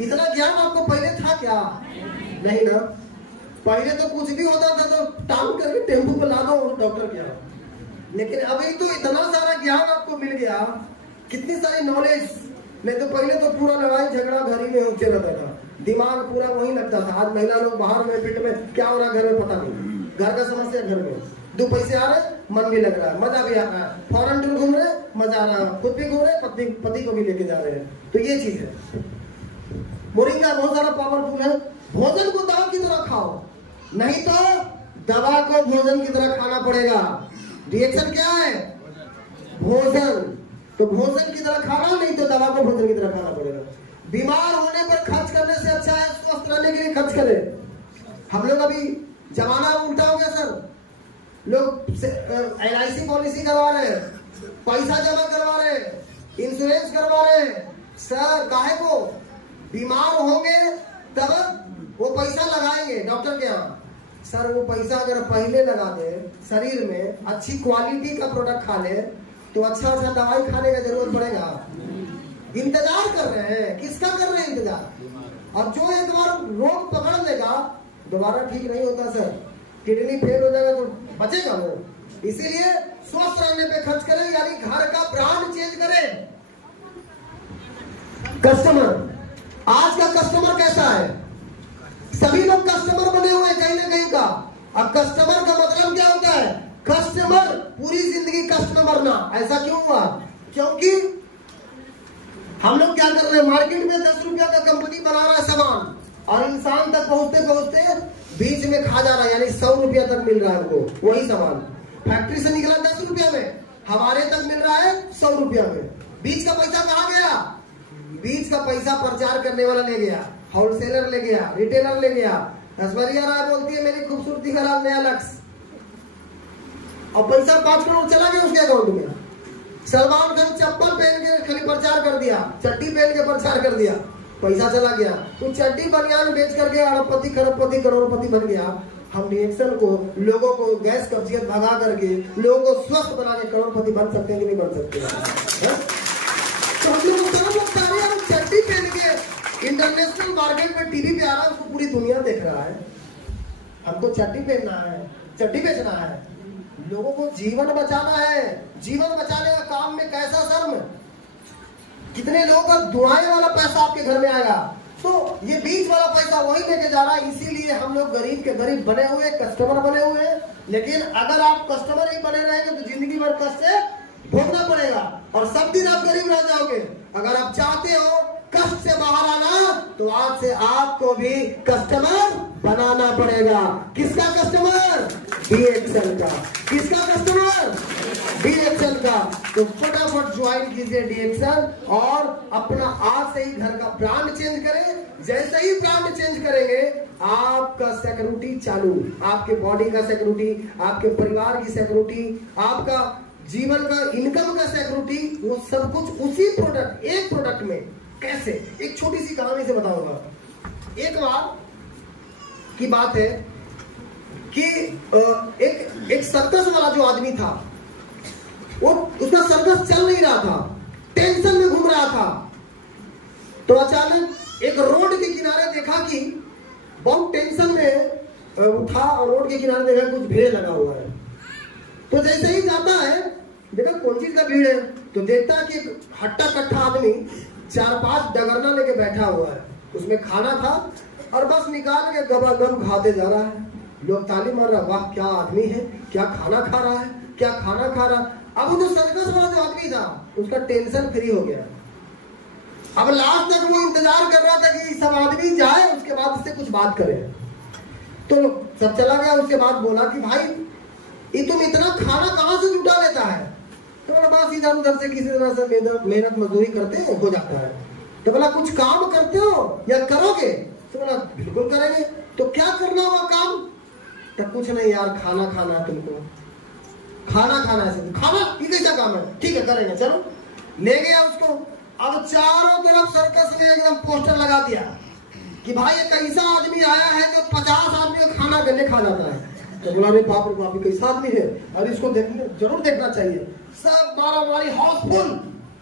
इतना ज्ञान आपको पहले था क्या? नहीं ना। पहले तो कुछ भी होता था तो टांग करके टेम्पो पे ला दो डॉक्टर क्या। लेकिन अभी तो इतना सारा ज्ञान आपको मिल गया, कितनी सारी नॉलेज। नहीं तो पहले तो पूरा लड़ाई झगड़ा घर ही में होते रहता था। दिमाग पूरा वही लगता था। आज महिला लोग बाहर में पिट में क्या हो रहा घर में पता नहीं, घर का समस्या घर में, 2 पैसे आ रहे मन भी लग रहा है, मजा भी आ रहा है, फॉरेन टूर घूम रहे मजा आ रहा है, खुद भी घूम रहे पति को भी लेके जा रहे हैं। तो ये चीज है। मोरिंगा बहुत सारा पावरफुल है। भोजन को दवा की तरह खाओ, नहीं तो दवा को भोजन की तरह खाना पड़ेगा। रिएक्शन क्या है? भोजन। तो भोजन की तरह खाना, नहीं तो दवा को भोजन की तरह खाना पड़ेगा। बीमार होने पर खर्च करने से अच्छा है स्वस्थ रहने के लिए खर्च करें। हम लोग अभी जमाना उल्टा हो गया सर, लोग LIC पॉलिसी करवा रहे हैं, पैसा जमा करवा रहे हैं, इंश्योरेंस करवा रहे हैं। सर काहे को? बीमार होंगे तब वो पैसा लगाएंगे डॉक्टर के यहाँ। सर वो पैसा अगर पहले लगा दे, शरीर में अच्छी क्वालिटी का प्रोडक्ट खा ले, तो अच्छा दवाई खाने का जरूरत पड़ेगा। इंतजार कर रहे हैं, किसका कर रहे हैं इंतजार? और जो एक बार रोग पकड़ लेगा दोबारा ठीक नहीं होता सर, किडनी फेल हो जाएगा तो बचेगा वो। इसीलिए स्वस्थ रहने पे खर्च करें, यानी घर का ब्रांड चेंज करें। कस्टमर, आज का कस्टमर कैसा है? सभी लोग कस्टमर बने हुए हैं कहीं ना कहीं का। अब कस्टमर का मतलब क्या होता है? कस्टमर, पूरी जिंदगी कस्टमर ना। ऐसा क्यों हुआ? क्योंकि हम लोग क्या कर रहे हैं, मार्केट में 10 रुपया का कंपनी बना रहा है सामान, और इंसान तक पहुंचते पहुंचते बीच में खा जा रहा है, यानी 100 रुपया तक मिल रहा है हमको वही सामान। फैक्ट्री से निकला 10 रुपया में, हमारे तक मिल रहा है 100 रुपया में। बीच का पैसा कहाँ गया? बीच का पैसा प्रचार करने वाला ले गया, होलसेलर ले गया, रिटेलर ले गया। ऐश्वर्या राय बोलती है मेरी खूबसूरती का नाम नया लक्ष्य, और पैसा 5 करोड़ चला गया उसके अकाउंट में। सलमान खान चप्पल पहन के खाली प्रचार कर दिया, चड्डी पहन के प्रचार कर दिया, पैसा चला गया। तो चड्डी बनियान बेच करके अरबपति खरबपति करोड़पति बन गया। हम रिएक्शन को, लोगों को गैस कब्जियत भगा करके लोगों को स्वस्थ बना के करोड़पति बन सकते हैं कि नहीं बन सकते? तो हम लोग चड्डी पहन के इंटरनेशनल मार्केट में टीवी पे आ रहा है, उसको पूरी दुनिया देख रहा है। हमको चड्डी पहनना है, चड्डी बेचना है, लोगों को जीवन बचाना है। जीवन बचाने का काम में कैसा शर्म? कितने लोगों का दुआएं वाला पैसा आपके घर में आएगा, तो ये बीच वाला पैसा वही लेके जा रहा है। इसीलिए हम लोग गरीब के गरीब बने हुए, कस्टमर बने हुए हैं। लेकिन अगर आप कस्टमर ही बने रहेंगे तो जिंदगी भर कष्ट से भोगना पड़ेगा, और सब दिन आप गरीब रह जाओगे। अगर आप चाहते हो कष्ट से बाहर आना, तो आज से आपको भी कस्टमर बनाना पड़ेगा। किसका कस्टमर? डीएक्सएल का। किसका कस्टमर? डीएक्सएल का। तो फटाफट ज्वाइन कीजिए डीएक्सएल, और अपना आज से ही घर का ब्रांड चेंज करें। जैसे ही ब्रांड चेंज करेंगे, आपका सिक्योरिटी चालू, आपके बॉडी का सिक्योरिटी, आपके परिवार की सिक्योरिटी, आपका जीवन का इनकम का सिक्योरिटी, वो सब कुछ उसी प्रोडक्ट, एक प्रोडक्ट में। कैसे? एक छोटी सी कहानी से बताऊंगा। एक बार की बात है कि एक सर्कस वाला जो आदमी था, वो उसका सर्कस चल नहीं रहा था, टेंशन में घूम रहा था। तो अचानक एक रोड के किनारे देखा कि बहुत टेंशन में था, और रोड के किनारे देखा कुछ भीड़ लगा हुआ है। तो जैसे ही जाता है, देखा कौन चीज का भीड़ है, तो देखता है कि हट्टा कट्टा आदमी 4-5 डगरना लेके बैठा हुआ है, उसमें खाना था, और बस निकाल के गबागब खाते जा रहा है। लोग ताली मार रहा, वाह क्या आदमी है, क्या खाना खा रहा है, क्या खाना खा रहा है। अब जो सर्कस वाला जो आदमी था, उसका टेंशन फ्री हो गया। अब लास्ट तक वो इंतजार कर रहा था कि सब आदमी जाए, उसके बाद उससे कुछ बात करे। तो सब चला गया, उसके बाद बोला कि भाई ये तुम इतना खाना कहाँ से जुटा लेता है? तो बोला बस इधर उधर से किसी तरह से मेहनत मजदूरी करते हैं, हो जाता है। तो बोला कुछ काम करते हो या करोगे? तो बोला बिल्कुल करेंगे। तो क्या करना हुआ काम? तो कुछ नहीं यार, खाना खाना है तुमको, खाना खाना है। खाना ये कैसा काम है? ठीक है करेंगे, चलो। ले गया उसको। अब चारों तरफ सर्कस में एकदम पोस्टर लगा दिया कि भाई एक ऐसा आदमी आया है जो 50 आदमी को खाना गले खा जाता है। तो बोला रे बाप रे बाप, कैसा आदमी है, और इसको देखने जरूर देखना चाहिए। सब मारामारी, हाउसफुल,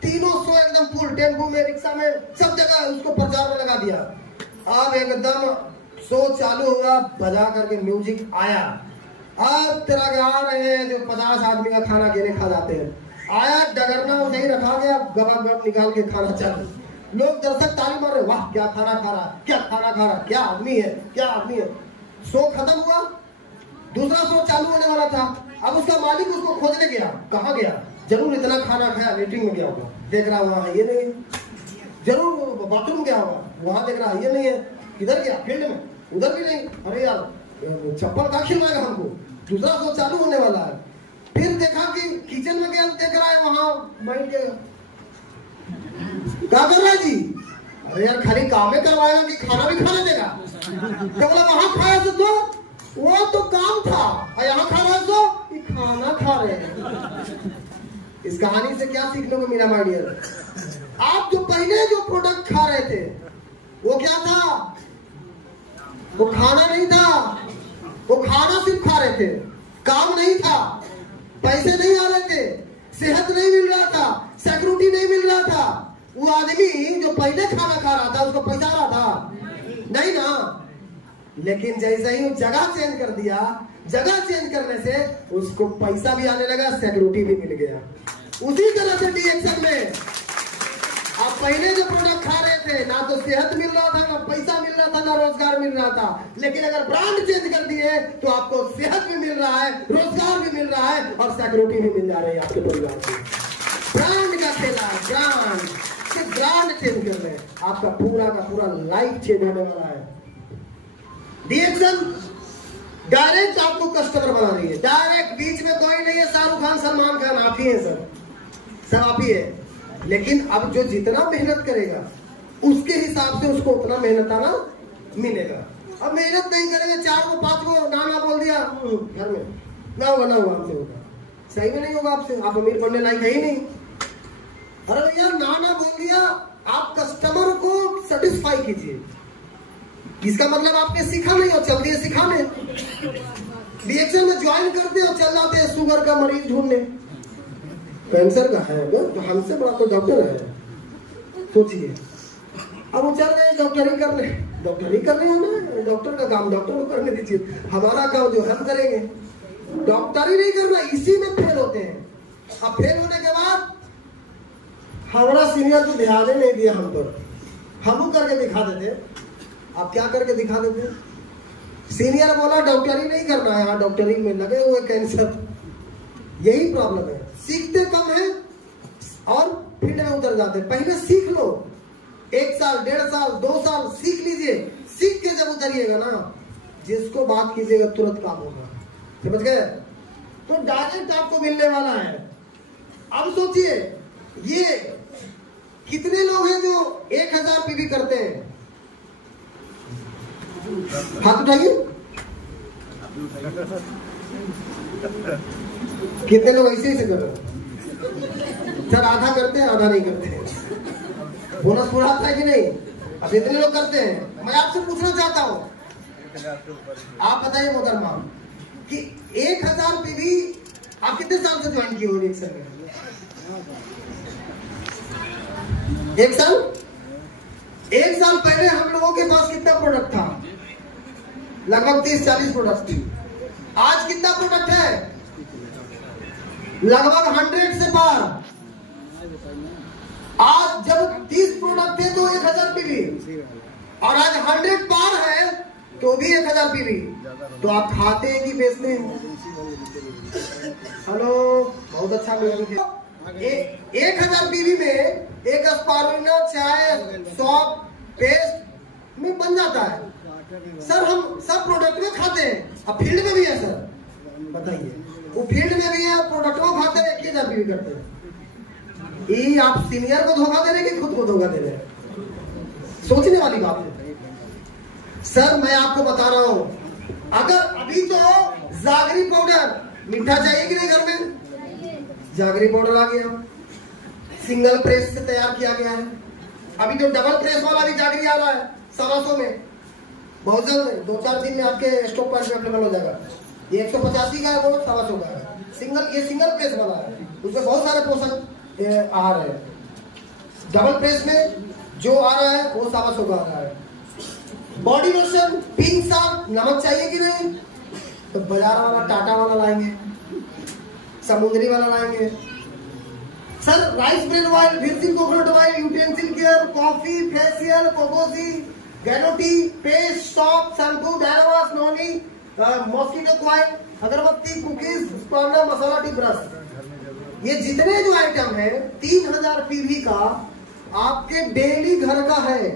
तीनों शो एकदम फुल, टेम्पो में, रिक्शा में, सब जगह उसको प्रचार में लगा दिया। अब एकदम शो चालू हुआ, बजा करके म्यूजिक आया। अब तेरा आ रहे हैं जो 50 आदमी का खाना गिने खा जाते हैं। आया डगरना वो नहीं रखा गया, गबा गब निकाल के खाना चालू। लोग दर्शक ताली मार रहे, वाह क्या खाना खा रहा, क्या खाना खा रहा, क्या आदमी है, क्या आदमी है। शो खत्म हुआ, दूसरा शो चालू होने वाला था। अब उसका मालिक उसको खोजने गया, कहाँ गया, जरूर इतना खाना खाया, मीटिंग में गया होगा, देख रहा वहां ये नहीं, जरूर बाथरूम गया होगा, वहां देख रहा ये नहीं है, किधर गया, फील्ड में, उधर भी नहीं, अरे यार चप्पल का खिलवाएगा हमको, दूसरा शो चालू होने वाला है। फिर देखा कि किचन में गया, देख रहा है वहां बैठ के, क्या कर रहा है जी, अरे यार खाली काम ही करवाएगा कि खाना भी खाने देगा। तो बोला वहां खाया तो वो तो काम था, और यहाँ खा रहा है तो खाना खा रहे हैं। इस कहानी से क्या सीखने को मिला माय डियर, आप जो पहले जो प्रोडक्ट खा रहे थे वो क्या था, वो खाना नहीं था, वो खाना सिर्फ खा रहे थे, काम नहीं था, पैसे नहीं आ रहे थे, सेहत नहीं मिल रहा था, सिक्योरिटी नहीं मिल रहा था। वो आदमी जो पहले खाना खा रहा था उसको पैसा आ रहा था नहीं ना, लेकिन जैसे ही वो जगह चेंज कर दिया, जगह चेंज करने से उसको पैसा भी आने लगा, सिक्योरिटी भी मिल गया। उसी तरह से डीएक्शन में आप पहले जो प्रोडक्ट खा रहे थे, ना तो सेहत मिल रहा था, ना पैसा मिल रहा था, ना रोजगार मिल रहा था, लेकिन अगर ब्रांड चेंज कर दिए तो आपको सेहत भी मिल रहा है, रोजगार भी मिल रहा है और सिक्योरिटी भी मिल जा रही है आपके परिवार को। ब्रांड का खेला, ब्रांड चेंज कर रहे हैं, आपका पूरा का पूरा लाइफ चेंज होने वाला है। डीएक्शन डायरेक्ट आपको कस्टमर बना रही है, डायरेक्ट, बीच में कोई नहीं है, शाहरुख खान सलमान खान आप ही है, सब आप ही है। लेकिन अब जो जितना मेहनत करेगा उसके हिसाब से उसको उतना मेहनत आना मिलेगा। अब मेहनत नहीं करेंगे, 4 को 5 को नाना बोल दिया घर में, ना होगा हमसे होगा, सही में नहीं होगा आपसे, आप अमीर बनने लायक है ही नहीं। अरे भैया नाना बोल दिया, आप कस्टमर को सेटिस्फाई कीजिए, इसका मतलब आपने सीखा नहीं और चल दिए सिखाने। डीएक्शन में ज्वाइन करते और चल जाते हैं शुगर का मरीज ढूंढने, कैंसर का है तो हमसे बड़ा तो डॉक्टर है, सोचिए। अब वो चल गए डॉक्टरी करने, डॉक्टरी करने आना, डॉक्टर का काम डॉक्टर को करने दीजिए, हमारा काम जो हम करेंगे। डॉक्टरी नहीं करना, इसी में फेल होते हैं। अब फेल होने के बाद हमारा सीनियर तो ध्यान ही नहीं दिया हम पर, हम करके दिखा देते। आप क्या करके दिखा देते, सीनियर बोला डॉक्टरी नहीं करना है, हाँ डॉक्टरी में लगे हुए कैंसर, यही प्रॉब्लम है। सीखते कम है और फील्ड में उतर जाते। पहले सीख लो, 1 साल 1.5 साल 2 साल सीख लीजिए, सीख के जब उतरिएगा ना, जिसको बात कीजिएगा तुरंत काम होगा, समझ गए। तो डायरेक्ट आपको मिलने वाला है। अब सोचिए ये कितने लोग हैं जो 1000 पीवी करते हैं, हाथ उठाइए। कितने लोग ऐसे ही से कर रहे हैं, सर आधा करते हैं आधा नहीं करते हैं, बोनस पूरा आता है कि नहीं। अब इतने लोग करते हैं, मैं आपसे पूछना चाहता हूँ, आप बताइए मोहतरमा कि 1000 पीवी आप कितने साल से ज्वाइन किए हो डीएक्शन में? 1 साल। 1 साल पहले हम लोगों के पास कितना प्रोडक्ट था, लगभग 30-40 प्रोडक्ट थी। आज कितना प्रोडक्ट है, लगभग 100 से पार। आज जब 30 प्रोडक्ट थे तो 1000 पीवी, और आज 100 पार है तो भी 1000 पीवी। तो आप खाते हैं कि बेचते हैं? हेलो, बहुत अच्छा लगा। 1000 पीवी में एक स्पारुलिना चाय सॉप पेस्ट में बन जाता है। सर हम सब प्रोडक्ट में खाते हैं, अब फील्ड में भी है सर, बताइए। वो फील्ड में भी है, प्रोडक्ट को खाते हैं, 1000 पीवी करते हैं। ये आप सीनियर को धोखा दे रहे हैं कि खुद को धोखा दे रहे हैं, सोचने वाली बात है। सर मैं आपको बता रहा हूं, अगर अभी तो जागरी पाउडर, मीठा चाहिए कि नहीं घर में, जागरी पाउडर आ गया, सिंगल प्रेस से तैयार किया गया है। अभी तो डबल प्रेस वाला भी जागरी आ रहा है 100 में, बहुत जल्द 2-4 दिन में आपके स्टॉक पॉइंट में अवेलेबल हो जाएगा। ये 185 का है, वो 125 का है, सिंगल, ये सिंगल प्रेस वाला है, उसमें बहुत सारे पोषक आहार है। डबल प्रेस में जो आ रहा है वो 125 का आ रहा है। बॉडी लोशन, पिंक साल्ट, नमक चाहिए कि नहीं, तो बाजार वाला टाटा वाला लाएंगे, समुद्री वाला लाएंगे, sir rice bran oil, virgin coconut oil, utensil care, coffee, facial, कोकोसी, गैलोटी, पेस्ट, सॉप, शैम्पू, डायवास, नोनी, मॉस्किटो कॉइल, अगरबत्ती, कुकीज, स्पर्ना, मसाला टी, ब्रश, ये जितने जो आइटम है 3000 पीवी का आपके डेली घर का है।